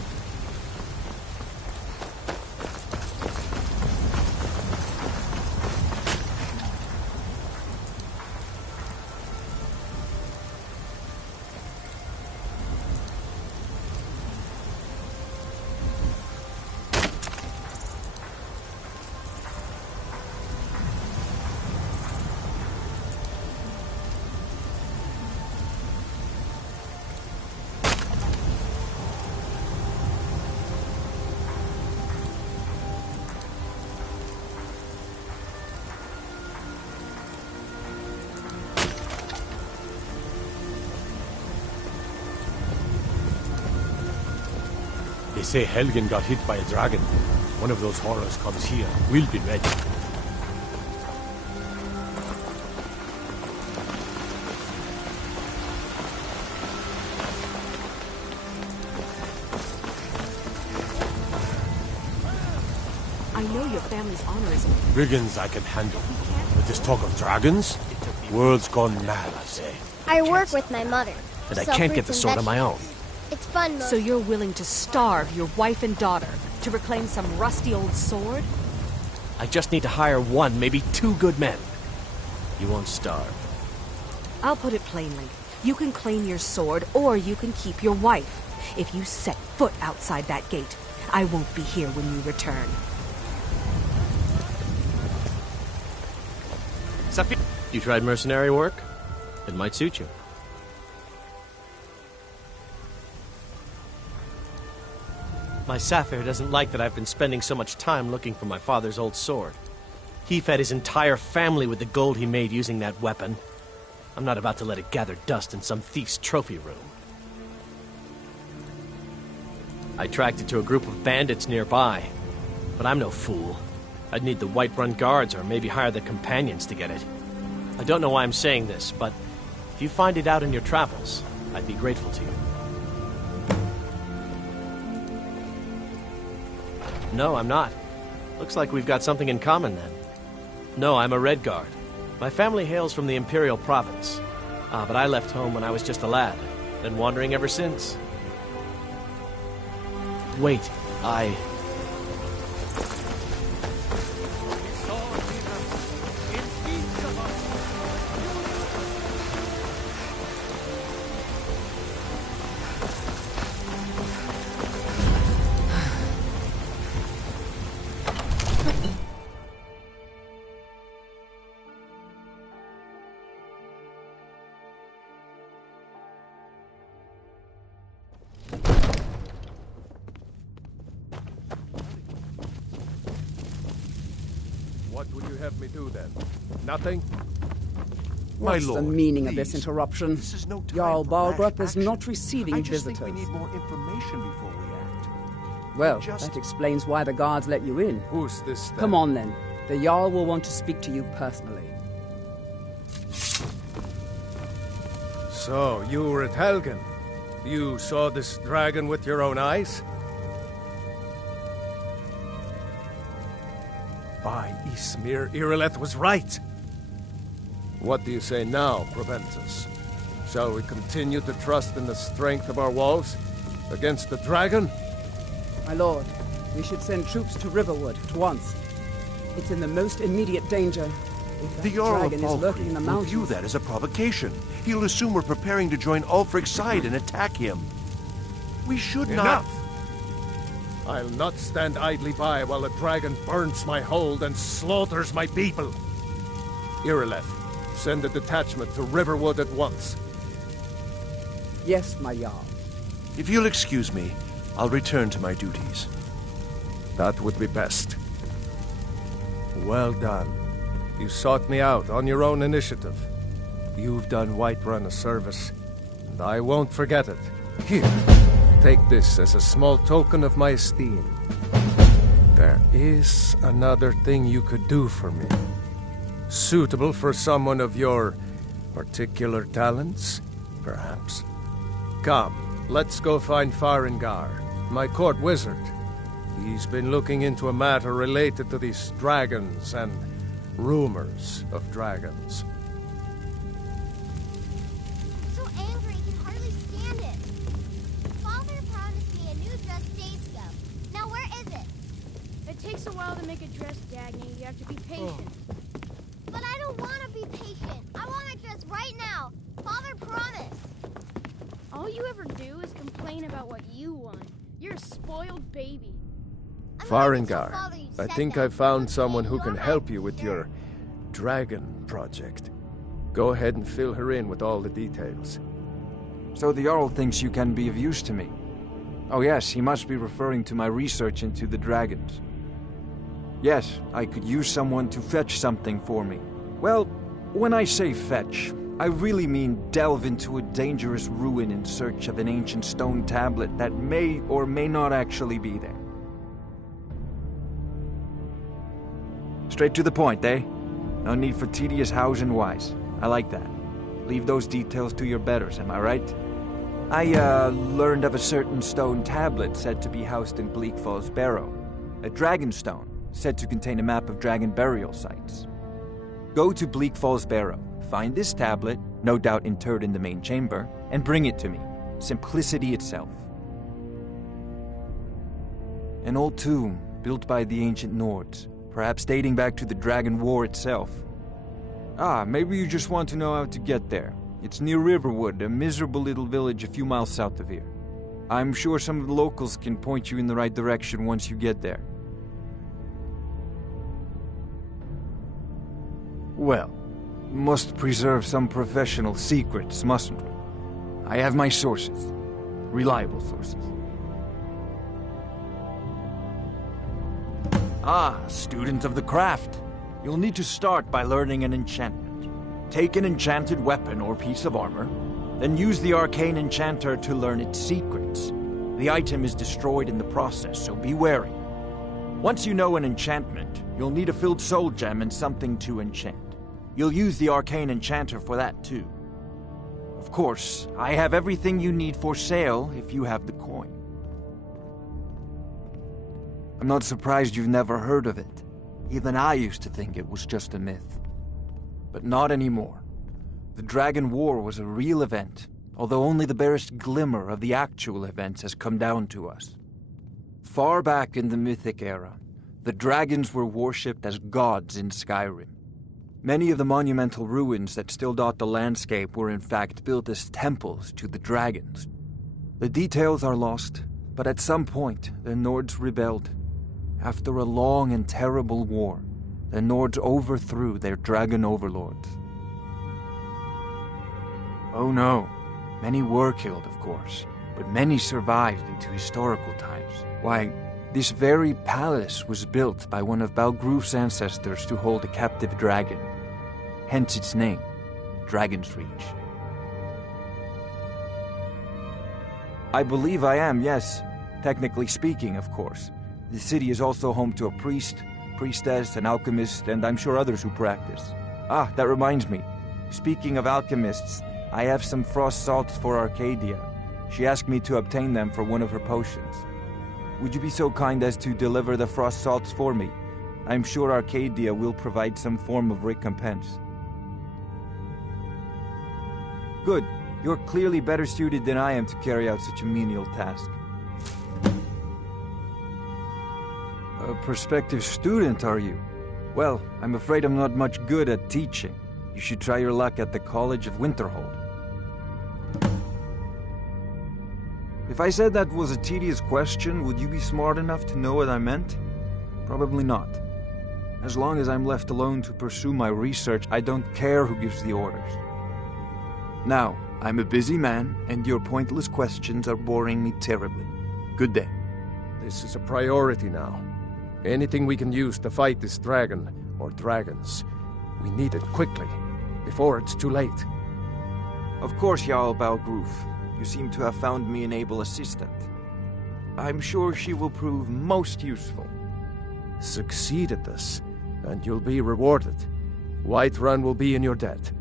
They say Helgen got hit by a dragon. One of those horrors comes here. We'll be ready. I know your family's honor is... Brigands I can handle. But this talk of dragons? World's gone mad, I say. I work with my mother. And I can't get the sword on my own. It's fun mode. So you're willing to starve your wife and daughter to reclaim some rusty old sword? I just need to hire one, maybe 2 good men. You won't starve. I'll put it plainly. You can claim your sword, or you can keep your wife. If you set foot outside that gate, I won't be here when you return. You tried mercenary work? It might suit you. My Sapphire doesn't like that I've been spending so much time looking for my father's old sword. He fed his entire family with the gold he made using that weapon. I'm not about to let it gather dust in some thief's trophy room. I tracked it to a group of bandits nearby, but I'm no fool. I'd need the Whiterun guards or maybe hire the companions to get it. I don't know why I'm saying this, but if you find it out in your travels, I'd be grateful to you. No, I'm not. Looks like we've got something in common then. No, I'm a Red Guard. My family hails from the Imperial Province. But I left home when I was just a lad. Been wandering ever since. Wait, What would you have me do then? Nothing? What's lord, the meaning of please. this interruption? This is no time Jarl for rash Balgrup is action. not receiving I just visitors. think we need more information before we act. Well, Just- that explains why the guards let you in. Who's this then? Come on then. The Jarl will want to speak to you personally. So, you were at Helgen. You saw this dragon with your own eyes? By Ysmir, Irileth was right. What do you say now, Proventus? Shall we continue to trust in the strength of our walls against the dragon? My lord, we should send troops to Riverwood at once. It's in the most immediate danger. If that The Jarl of dragon is lurking in the Falkreath will mountains. view that as a provocation. He'll assume we're preparing to join Ulfric's side and attack him. We should not... Enough! I'll not stand idly by while a dragon burns my hold and slaughters my people. Irileth, send a detachment to Riverwood at once. Yes, my Jarl. If you'll excuse me, I'll return to my duties. That would be best. Well done. You sought me out on your own initiative. You've done Whiterun a service, and I won't forget it. Here, take this as a small token of my esteem. There is another thing you could do for me. Suitable for someone of your particular talents, perhaps. Come, let's go find Farengar, my court wizard. He's been looking into a matter related to these dragons and rumors of dragons. I'm so angry I can hardly stand it. Father promised me a new dress days ago. Now where is it? It takes a while to make a dress, Dagny. You have to be patient. But I don't want to be patient. I want a dress right now. Father promised. All you ever do is complain about what you want. You're a spoiled baby. Farengar, I think I've found someone who can help you with your dragon project. Go ahead and fill her in with all the details. So the Jarl thinks you can be of use to me. Oh yes, he must be referring to my research into the dragons. Yes, I could use someone to fetch something for me. Well, when I say fetch, I really mean delve into a dangerous ruin in search of an ancient stone tablet that may or may not actually be there. Straight to the point, eh? No need for tedious hows and whys. I like that. Leave those details to your betters, am I right? I, learned of a certain stone tablet said to be housed in Bleak Falls Barrow. A dragon stone, said to contain a map of dragon burial sites. Go to Bleak Falls Barrow, find this tablet, no doubt interred in the main chamber, and bring it to me. Simplicity itself. An old tomb built by the ancient Nords, perhaps dating back to the Dragon War itself. Ah, maybe you just want to know how to get there. It's near Riverwood, a miserable little village a few miles south of here. I'm sure some of the locals can point you in the right direction once you get there. Well, must preserve some professional secrets, mustn't we? I have my sources. Reliable sources. Ah, student of the craft. You'll need to start by learning an enchantment. Take an enchanted weapon or piece of armor, then use the arcane enchanter to learn its secrets. The item is destroyed in the process, so be wary. Once you know an enchantment, you'll need a filled soul gem and something to enchant. You'll use the arcane enchanter for that too. Of course, I have everything you need for sale if you have the coin. I'm not surprised you've never heard of it. Even I used to think it was just a myth. But not anymore. The Dragon War was a real event, although only the barest glimmer of the actual events has come down to us. Far back in the Mythic era, the dragons were worshipped as gods in Skyrim. Many of the monumental ruins that still dot the landscape were in fact built as temples to the dragons. The details are lost, but at some point the Nords rebelled. After a long and terrible war, the Nords overthrew their dragon overlords. Oh no, many were killed, of course, but many survived into historical times. Why, this very palace was built by one of Balgruf's ancestors to hold a captive dragon. Hence its name, Dragon's Reach. I believe I am, yes. Technically speaking, of course. The city is also home to a priest, priestess, an alchemist, and I'm sure others who practice. Ah, that reminds me. Speaking of alchemists, I have some frost salts for Arcadia. She asked me to obtain them for one of her potions. Would you be so kind as to deliver the frost salts for me? I'm sure Arcadia will provide some form of recompense. Good. You're clearly better suited than I am to carry out such a menial task. A prospective student, are you? Well, I'm afraid I'm not much good at teaching. You should try your luck at the College of Winterhold. If I said that was a tedious question, would you be smart enough to know what I meant? Probably not. As long as I'm left alone to pursue my research, I don't care who gives the orders. Now, I'm a busy man, and your pointless questions are boring me terribly. Good day. This is a priority now. Anything we can use to fight this dragon, or dragons, we need it quickly, before it's too late. Of course, Jarl Balgruf. You seem to have found me an able assistant. I'm sure she will prove most useful. Succeed at this, and you'll be rewarded. Whiterun will be in your debt.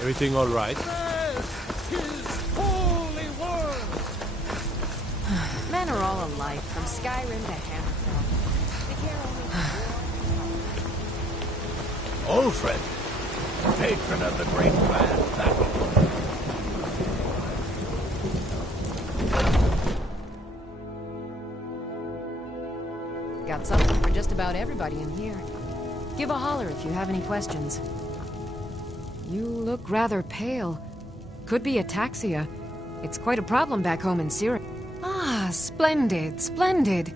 Everything all right? Men are all alike, from Skyrim to Hammerfell. They care only Ulfred, patron of the great clan battle. Got something for just about everybody in here. Give a holler if you have any questions. You look rather pale. Could be ataxia. It's quite a problem back home in Syria. Ah, splendid, splendid.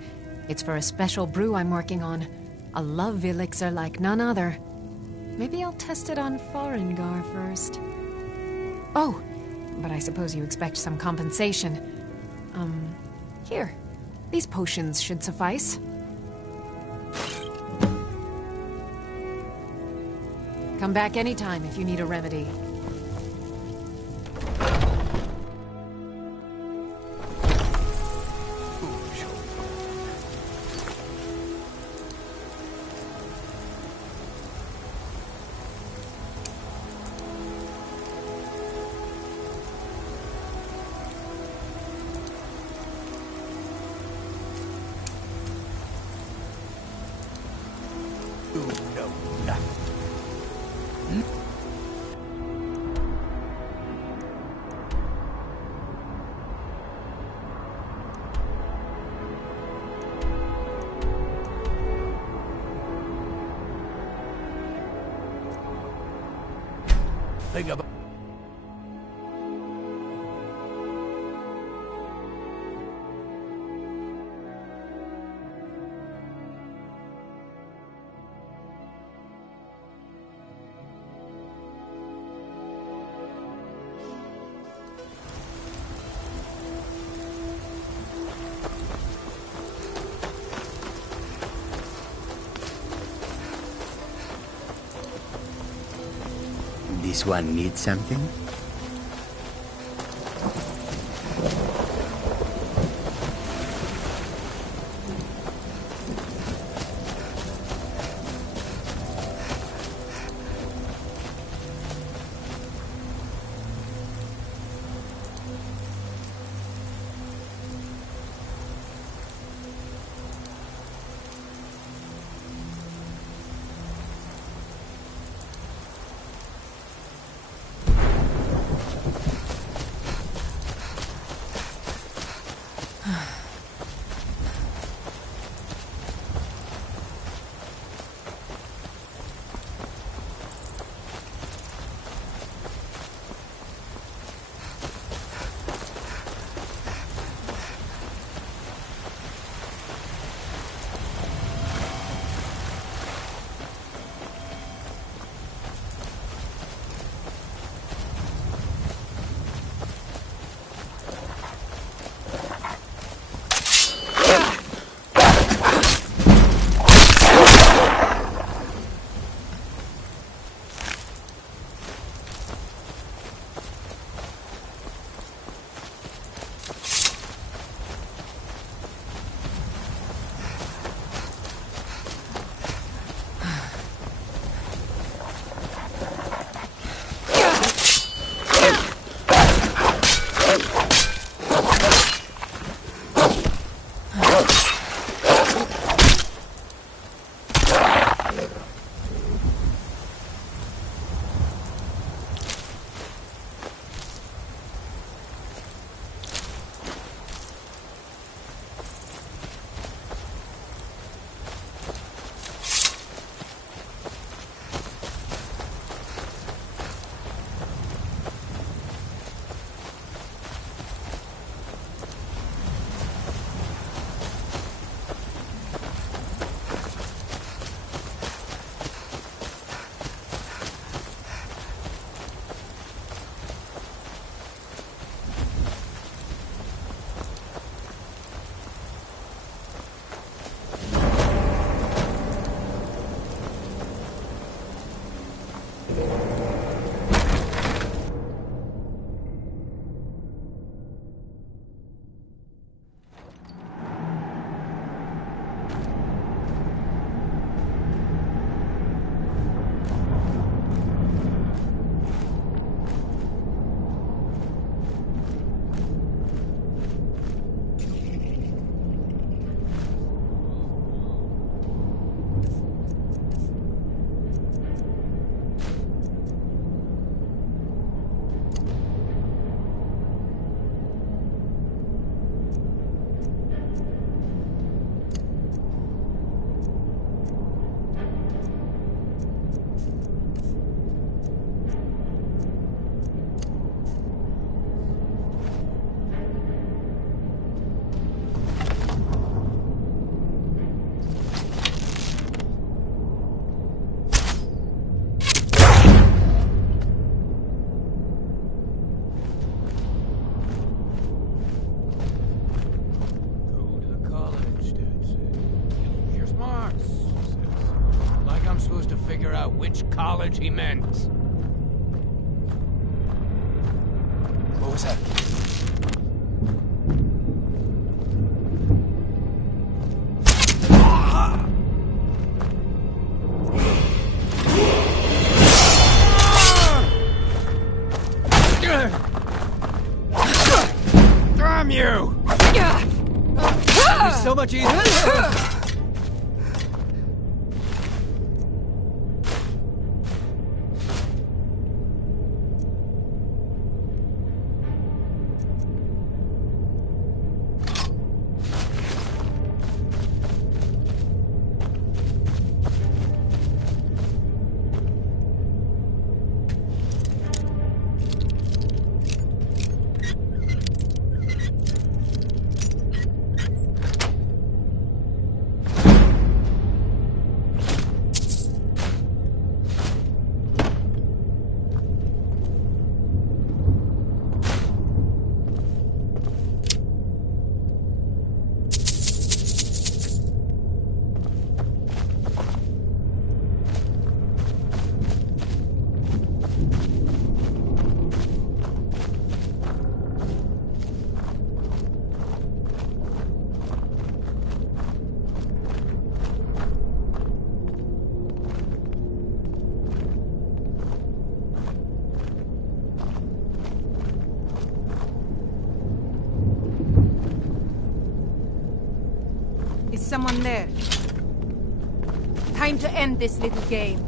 It's for a special brew I'm working on. A love elixir like none other. Maybe I'll test it on Farengar first. Oh, but I suppose you expect some compensation. Here. These potions should suffice. Come back anytime if you need a remedy. Think about This one needs something? figure out which college he meant. What was that? Damn you! It'd be so much easier. Is someone there? Time to end this little game.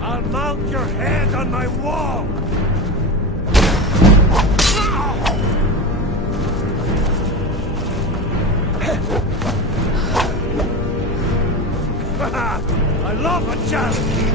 I'll mount your head on my wall! I love a challenge!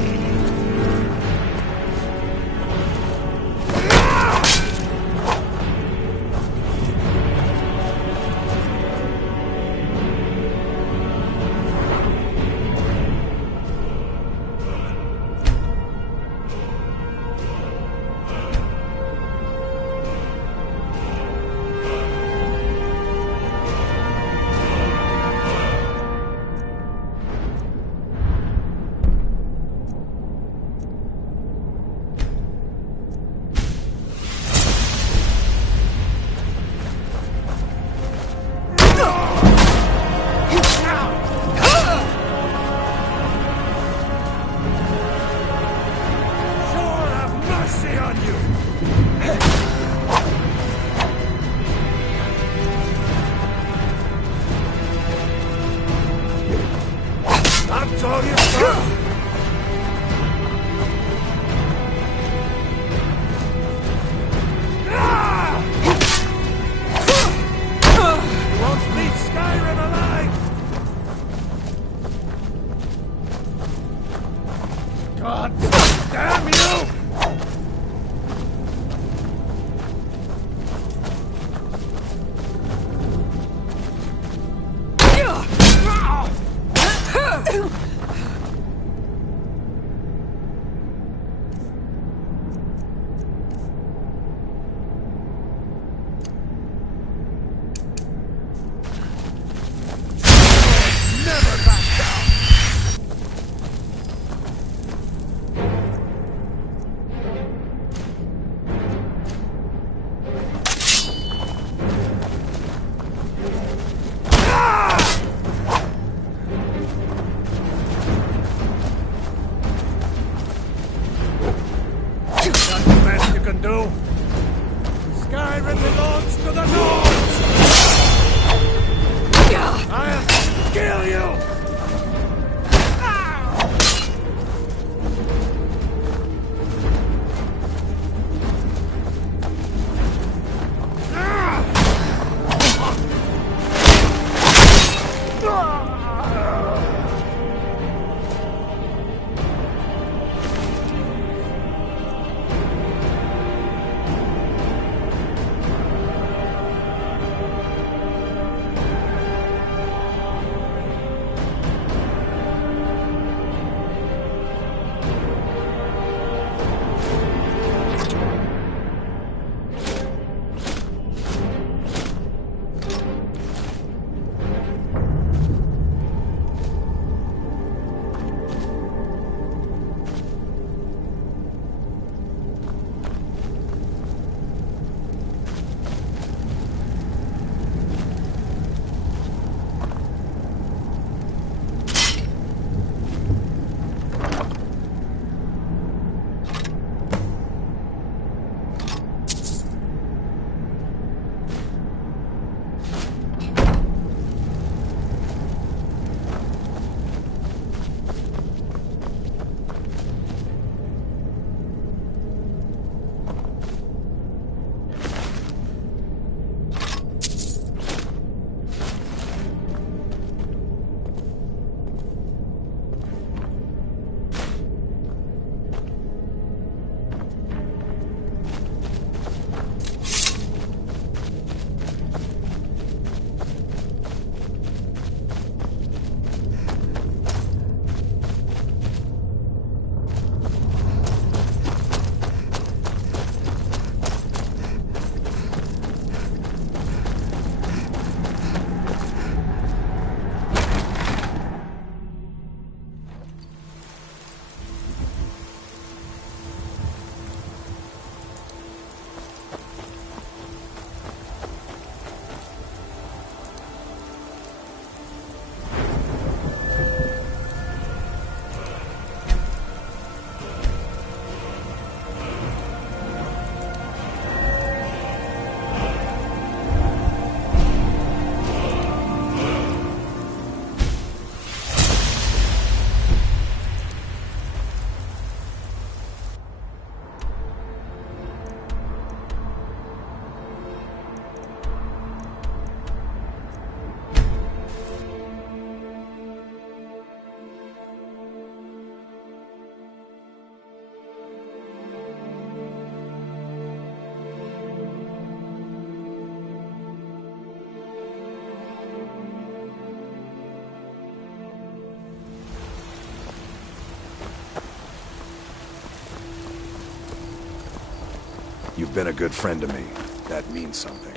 God damn you! Skyrim belongs to the Nords! I'll kill you! You've been a good friend to me. That means something.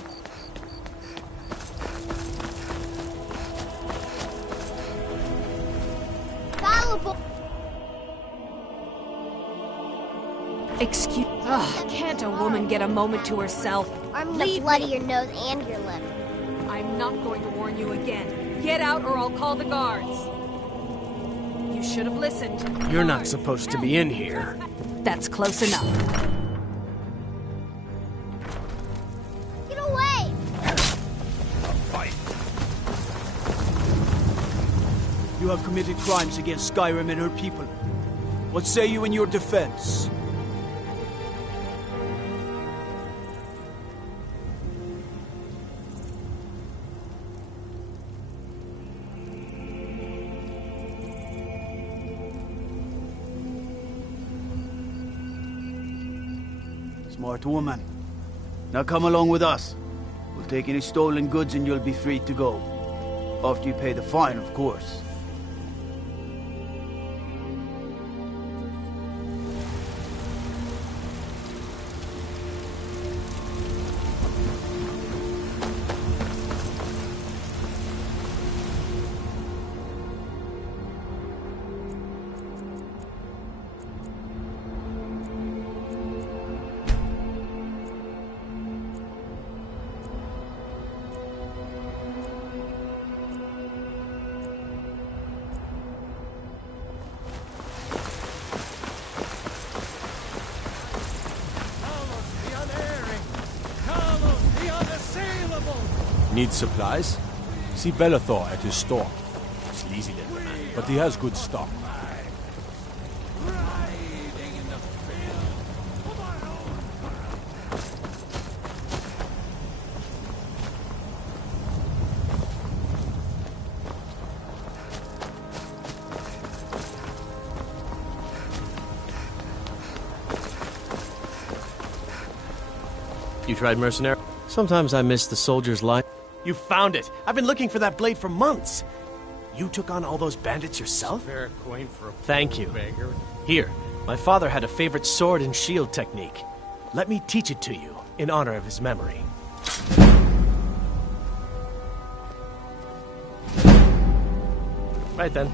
Valuable. Excuse... Ugh, can't a woman get a moment to herself? I'm gonna bloody your nose and your lip. I'm not going to warn you again. Get out or I'll call the guards. You should have listened. You're not supposed to be in here. That's close enough. Get away! You have committed crimes against Skyrim and her people. What say you in your defense? Smart woman. Now come along with us. We'll take any stolen goods and you'll be free to go. After you pay the fine, of course. Need supplies? See Bellathor at his store. Sleazy little man, but he has good stock. You tried mercenary? Sometimes I miss the soldier's life. You found it! I've been looking for that blade for months! You took on all those bandits yourself? Fair coin for a Thank you. beggar. Here, my father had a favorite sword and shield technique. Let me teach it to you, in honor of his memory. Right then.